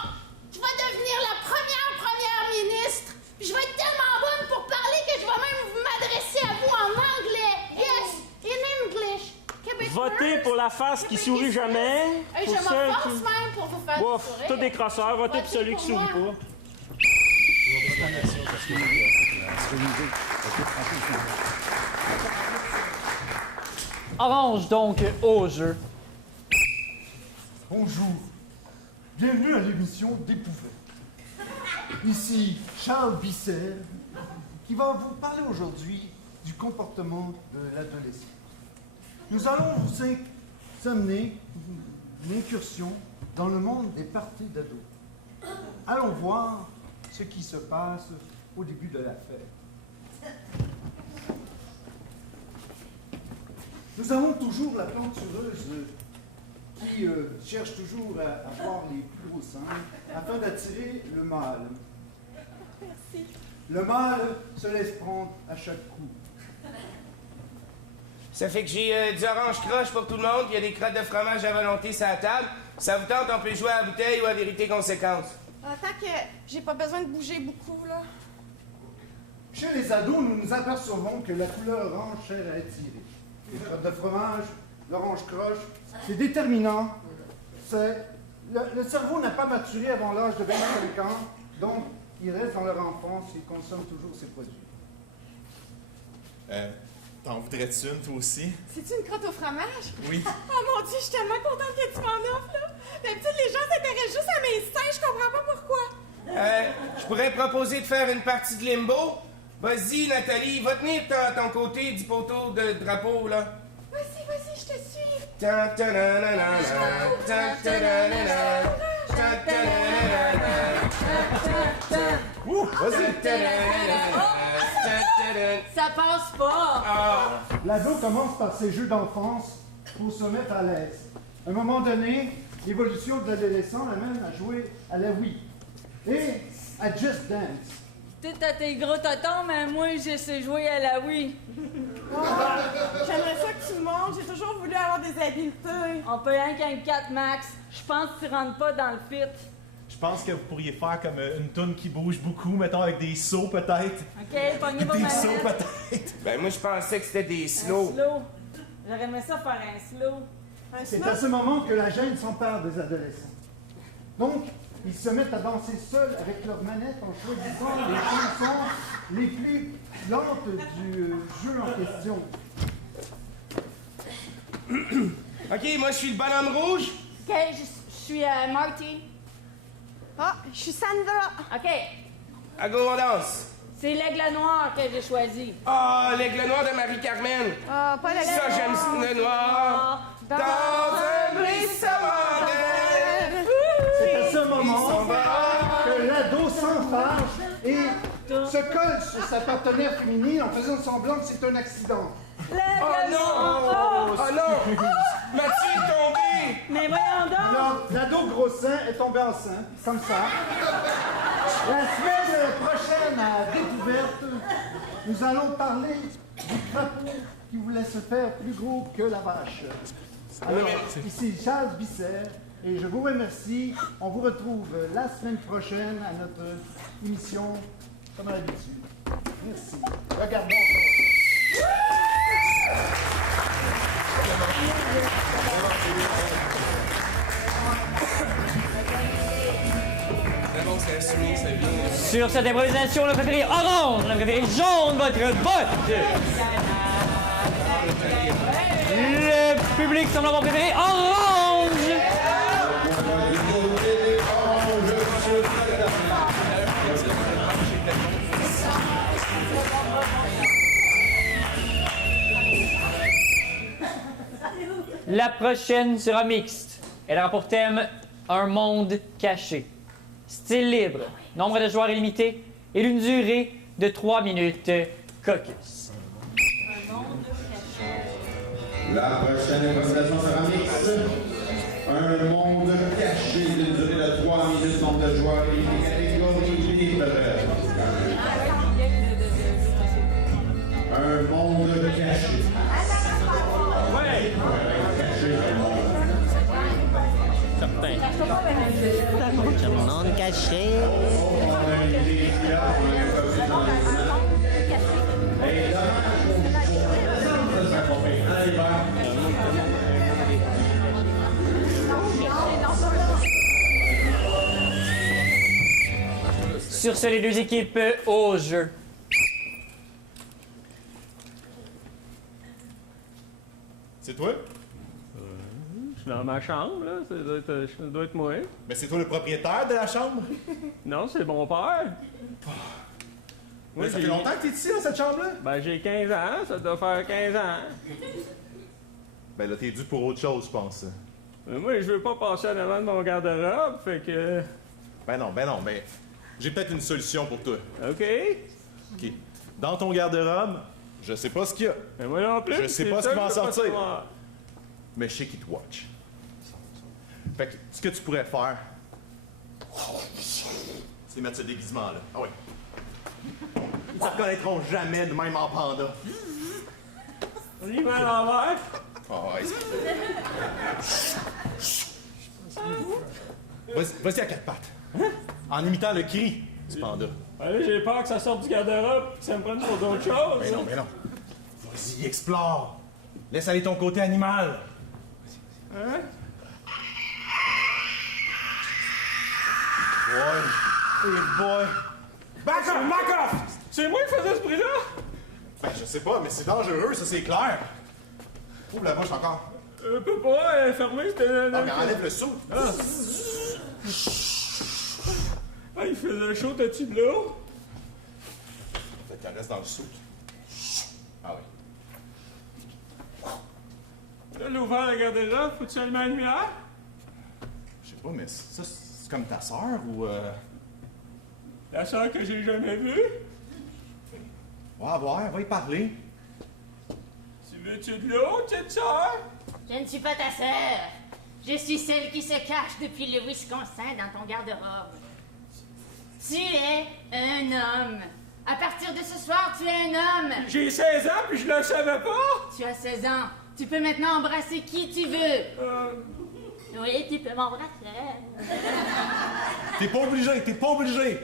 Je vais devenir la première ministre. Puis je vais être tellement bonne pour parler que je vais même m'adresser à vous en anglais. Yes, in English. Québécois. Votez pour la face qui sourit jamais. Je Pour me celle force qui... même pour vous faire Ouf, sourire. tous des crosseurs. Votez pour celui qui sourit pas. Orange, donc, au jeu. Bonjour. Bienvenue à l'émission Découverte. Ici Charles Bisser, qui va vous parler aujourd'hui du comportement de l'adolescent. Nous allons vous amener une incursion dans le monde des parties d'ados. Allons voir ce qui se passe au début de la fête. Nous avons toujours la plantureuse qui cherche toujours à avoir les plus gros seins afin d'attirer le mâle. Merci. Le mâle se laisse prendre à chaque coup. Ça fait que j'ai du orange croche pour tout le monde, puis il y a des crottes de fromage à volonté sur la table. Ça vous tente, on peut jouer à la bouteille ou à vérité conséquence. Tant que j'ai pas besoin de bouger beaucoup, là. Chez les ados, nous nous apercevons que la couleur orange sert à attirer. Les crottes de fromage, l'orange croche, c'est déterminant. Le cerveau n'a pas maturé avant l'âge de 25 ans, donc il reste dans leur enfance et consomme toujours ces produits. T'en voudrais-tu une, toi aussi? C'est-tu une crotte au fromage? Oui. Oh mon Dieu, je suis tellement contente que tu m'en offres, là. D'habitude, les gens s'intéressent juste à mes seins, je comprends pas pourquoi. Je pourrais proposer de faire une partie de limbo. Vas-y, Nathalie, va tenir ton côté du poteau de drapeau, là. Vas-y, je te suis. Ça passe pas. L'ado commence par ses jeux d'enfance pour se mettre à l'aise. À un moment donné, l'évolution de l'adolescent l'amène à jouer à la Wii et à Just Dance. T'as tes gros totons, mais moi, je sais jouer à la Wii. J'aimerais ça que tu me montres. J'ai toujours voulu avoir des habiletés. On peut rien qu'un 4 max. Je pense que tu rentres pas dans le fit. Je pense que vous pourriez faire comme une toune qui bouge beaucoup, mettons avec des sauts peut-être. OK, pognez pas ma Des sauts manette. peut-être. Ben, moi, je pensais que c'était des Un slow. slow. J'aurais aimé ça faire un slow. C'est à ce moment que la gêne s'empare des adolescents. Donc, ils se mettent à danser seuls avec leurs manettes en choisissant les chansons les plus lentes du jeu en question. OK, moi, je suis le bonhomme rouge. OK, je suis Marty. Ah, je suis Sandra. OK, À go, on danse. c'est l'aigle noir que j'ai choisi. Ah, l'aigle noir de Marie-Carmen. Ah, pas la Ça, j'aime le noir. Dans un brisement d'air. C'est à ce moment que l'ado s'enfarge et se colle sur sa partenaire féminine en faisant semblant que c'est un accident. Oh non! Oh non! Mathieu est tombé! Mais voyons donc! Alors, l'ado gros sein est tombé enceinte, comme ça. La semaine prochaine à Découverte, nous allons parler du crapaud qui voulait se faire plus gros que la vache. Alors, ici Charles Bisser, et je vous remercie. On vous retrouve la semaine prochaine à notre émission, comme à l'habitude. Merci. Regardons ça. C'est bon, c'est assumé, c'est bien. Sur cette improvisation, on a préféré orange, on a préféré jaune, votre vote. Le public semble avoir préféré orange. La prochaine sera mixte. Elle aura pour thème un monde caché. Style libre, nombre de joueurs illimité et une durée de 3 minutes. Caucus. La prochaine improvisation sera mixte. Un monde caché d'une durée de 3 minutes, nombre de joueurs et catégorie libre. Un monde caché. Ouais! Certain. Un monde caché. Sur ce, les deux équipes au jeu. C'est toi? Je suis dans ma chambre, là. Ça doit être moi. Mais c'est toi le propriétaire de la chambre? Non, c'est mon père. Mais ça fait longtemps que t'es ici, dans cette chambre-là? Ben, j'ai 15 ans. Ça doit faire 15 ans. Ben là, t'es dû pour autre chose, je pense. Mais moi, je veux pas passer en avant de mon garde-robe, fait que... Ben non, mais j'ai peut-être une solution pour toi. OK. OK. Dans ton garde-robe, je sais pas ce qu'il y a. Mais moi non plus. Je sais pas ce qui va en sortir. Mais je sais qu'il te watch. Fait que ce que tu pourrais faire, c'est mettre ce déguisement-là. Ah oui. Ils ne te reconnaîtront jamais de même en panda. On y va à l'envers. Ah ouais. Vas-y à quatre pattes. En imitant le cri du panda. Ben là, j'ai peur que ça sorte du garde-robe et que ça me prenne pour d'autres choses. Mais non. Vas-y, explore. Laisse aller ton côté animal. Hein? Boy. Back off! C'est moi qui faisais ce bruit-là? Ben, je sais pas, mais c'est dangereux, ça, c'est clair. Ouvre la bouche encore. Peut pas, fermer, c'était... Ah, mais enlève le sou. Ah, il faisait chaud, t'as-tu de l'eau? Fait qu'elle reste dans le sou. Ah oui. Là, l'ouvert la garde-robe, faut-tu allumer la lumière? Je sais pas, mais ça, c'est comme ta sœur ou... La sœur que j'ai jamais vue? Va voir, va y parler. Tu veux-tu de l'eau, petite sœur? Je ne suis pas ta sœur. Je suis celle qui se cache depuis le Wisconsin dans ton garde-robe. Tu es un homme. À partir de ce soir, tu es un homme. J'ai 16 ans puis je le savais pas. Tu as 16 ans. Tu peux maintenant embrasser qui tu veux. Oui, tu peux m'embrasser. T'es pas obligé.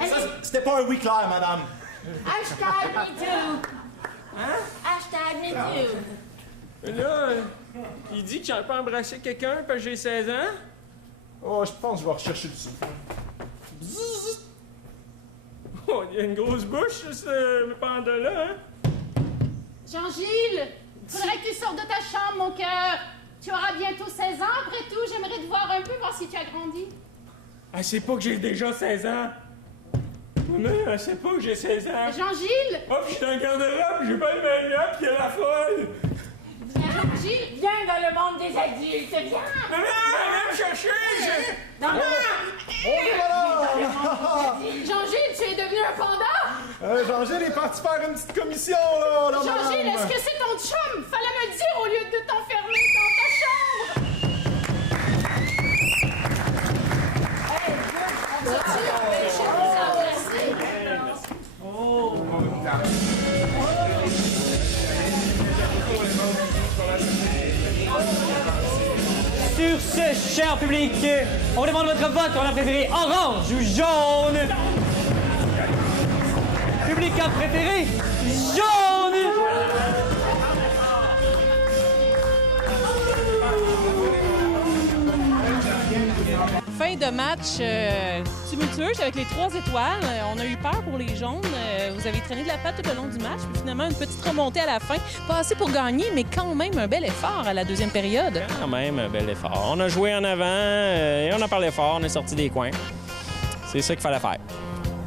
Ça, c'était pas un oui clair, madame. Hashtag MeToo. Hein? Hashtag MeToo. Et là, il dit que j'aurais pas embrassé quelqu'un parce que j'ai 16 ans. Oh, je pense que je vais rechercher le sou. Oh, il y a une grosse bouche, ce panda-là, hein? Jean-Gilles, faudrait que tu sortes de ta chambre, mon cœur. Tu auras bientôt 16 ans. Après tout, j'aimerais te voir un peu, voir si tu as grandi. Elle sait pas que j'ai déjà 16 ans. Mais elle sait pas que j'ai 16 ans. Jean-Gilles! Oh, puis je suis dans le garde-robe, j'ai pas le make-up, puis il y a la folle. Jean-Gilles, viens dans le monde des adultes, viens! Maman, viens me chercher! Jean-Gilles, tu es devenu un panda? Jean-Gilles est parti faire une petite commission, là, Jean-Gilles, madame. est-ce que c'est ton chum? Fallait me le dire au lieu de t'enfermer dans ta chambre! Sur ce, cher public, on demande votre vote. On a préféré orange ou jaune? Public a préféré jaune! Fin fin de match tumultueuse avec les 3 étoiles. On a eu peur pour les jaunes. Vous avez traîné de la patte tout le long du match. Puis finalement, une petite remontée à la fin. Pas assez pour gagner, mais quand même un bel effort à la deuxième période. Quand même un bel effort. On a joué en avant et on a parlé fort, on est sorti des coins. C'est ça qu'il fallait faire.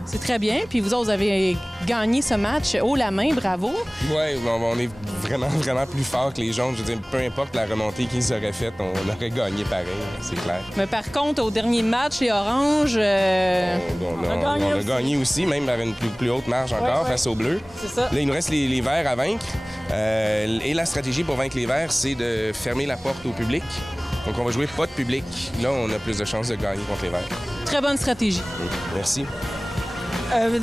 C'est très bien. Puis vous autres, vous avez gagné ce match haut la main. Bravo. Oui, on est vraiment plus fort que les jaunes. Je veux dire, peu importe la remontée qu'ils auraient faite, on aurait gagné pareil, c'est clair. Mais par contre, au dernier match, les oranges... On a gagné aussi, même avec une plus haute marge encore face aux bleus. C'est ça. Là, il nous reste les verts à vaincre. Et la stratégie pour vaincre les verts, c'est de fermer la porte au public. Donc, on va jouer pas de public. Là, on a plus de chances de gagner contre les verts. Très bonne stratégie. Merci.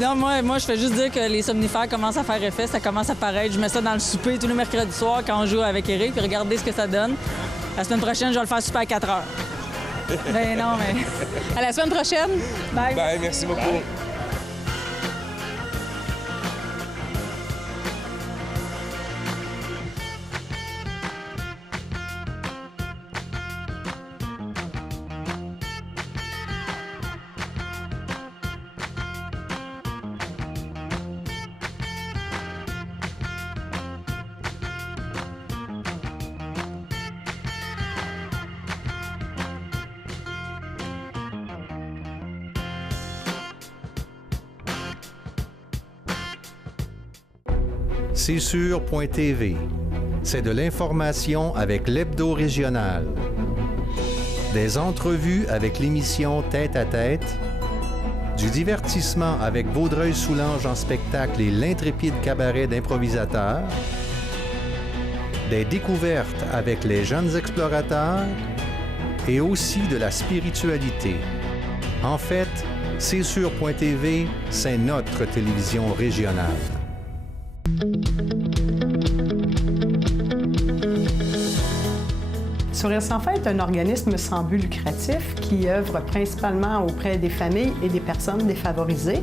Non, moi, je fais juste dire que les somnifères commencent à faire effet, ça commence à paraître. Je mets ça dans le souper tous les mercredis soirs quand on joue avec Eric, puis regardez ce que ça donne. La semaine prochaine, je vais le faire souper à 4 heures. Ben non, mais... À la semaine prochaine. Bye. Bye, merci beaucoup. Bye. C'est sûr.tv. C'est de l'information avec l'hebdo régional. Des entrevues avec l'émission Tête à tête. Du divertissement avec Vaudreuil-Soulanges en spectacle et l'intrépide cabaret d'improvisateurs. Des découvertes avec les jeunes explorateurs. Et aussi de la spiritualité. En fait, C'est sûr.tv, c'est notre télévision régionale. Sourire sans fin est un organisme sans but lucratif qui œuvre principalement auprès des familles et des personnes défavorisées.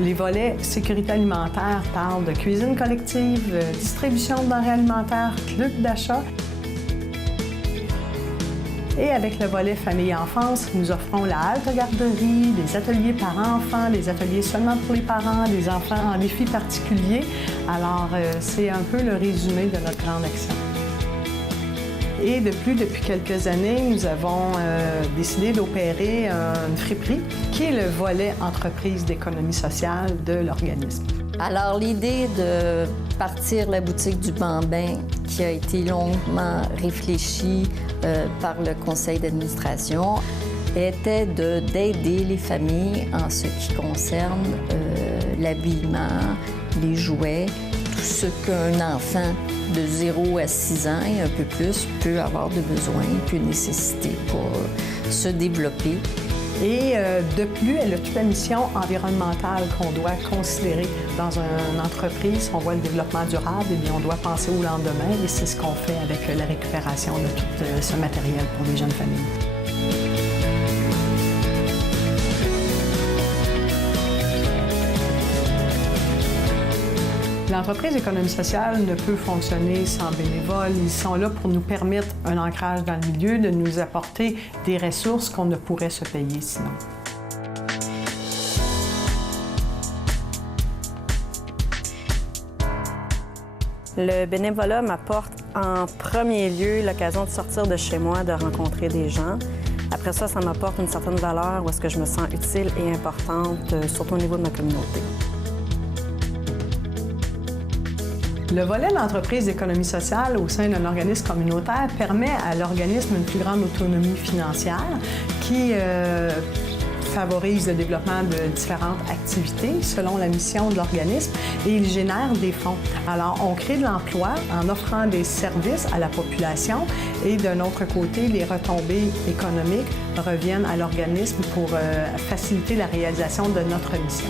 Les volets sécurité alimentaire parlent de cuisine collective, distribution de denrées alimentaires, club d'achat. Et avec le volet famille-enfance, nous offrons la halte garderie, des ateliers parents-enfants, des ateliers seulement pour les parents, des enfants en défi particulier. Alors, c'est un peu le résumé de notre grande action. Et depuis quelques années, nous avons décidé d'opérer une friperie, qui est le volet entreprise d'économie sociale de l'organisme. Alors, l'idée de partir la boutique du Bambin, qui a été longuement réfléchie par le conseil d'administration, était d'aider les familles en ce qui concerne l'habillement, les jouets, tout ce qu'un enfant de 0 à 6 ans et un peu plus peut avoir de besoin, peut nécessiter pour se développer. Et de plus, elle a toute la mission environnementale qu'on doit considérer dans une entreprise. On voit le développement durable, et bien on doit penser au lendemain et c'est ce qu'on fait avec la récupération de tout ce matériel pour les jeunes familles. L'entreprise d'économie sociale ne peut fonctionner sans bénévoles. Ils sont là pour nous permettre un ancrage dans le milieu, de nous apporter des ressources qu'on ne pourrait se payer sinon. Le bénévolat m'apporte en premier lieu l'occasion de sortir de chez moi, de rencontrer des gens. Après ça, ça m'apporte une certaine valeur où est-ce que je me sens utile et importante, surtout au niveau de ma communauté. Le volet de l'entreprise d'économie sociale au sein d'un organisme communautaire permet à l'organisme une plus grande autonomie financière qui favorise le développement de différentes activités selon la mission de l'organisme et il génère des fonds. Alors, on crée de l'emploi en offrant des services à la population et d'un autre côté, les retombées économiques reviennent à l'organisme pour faciliter la réalisation de notre mission.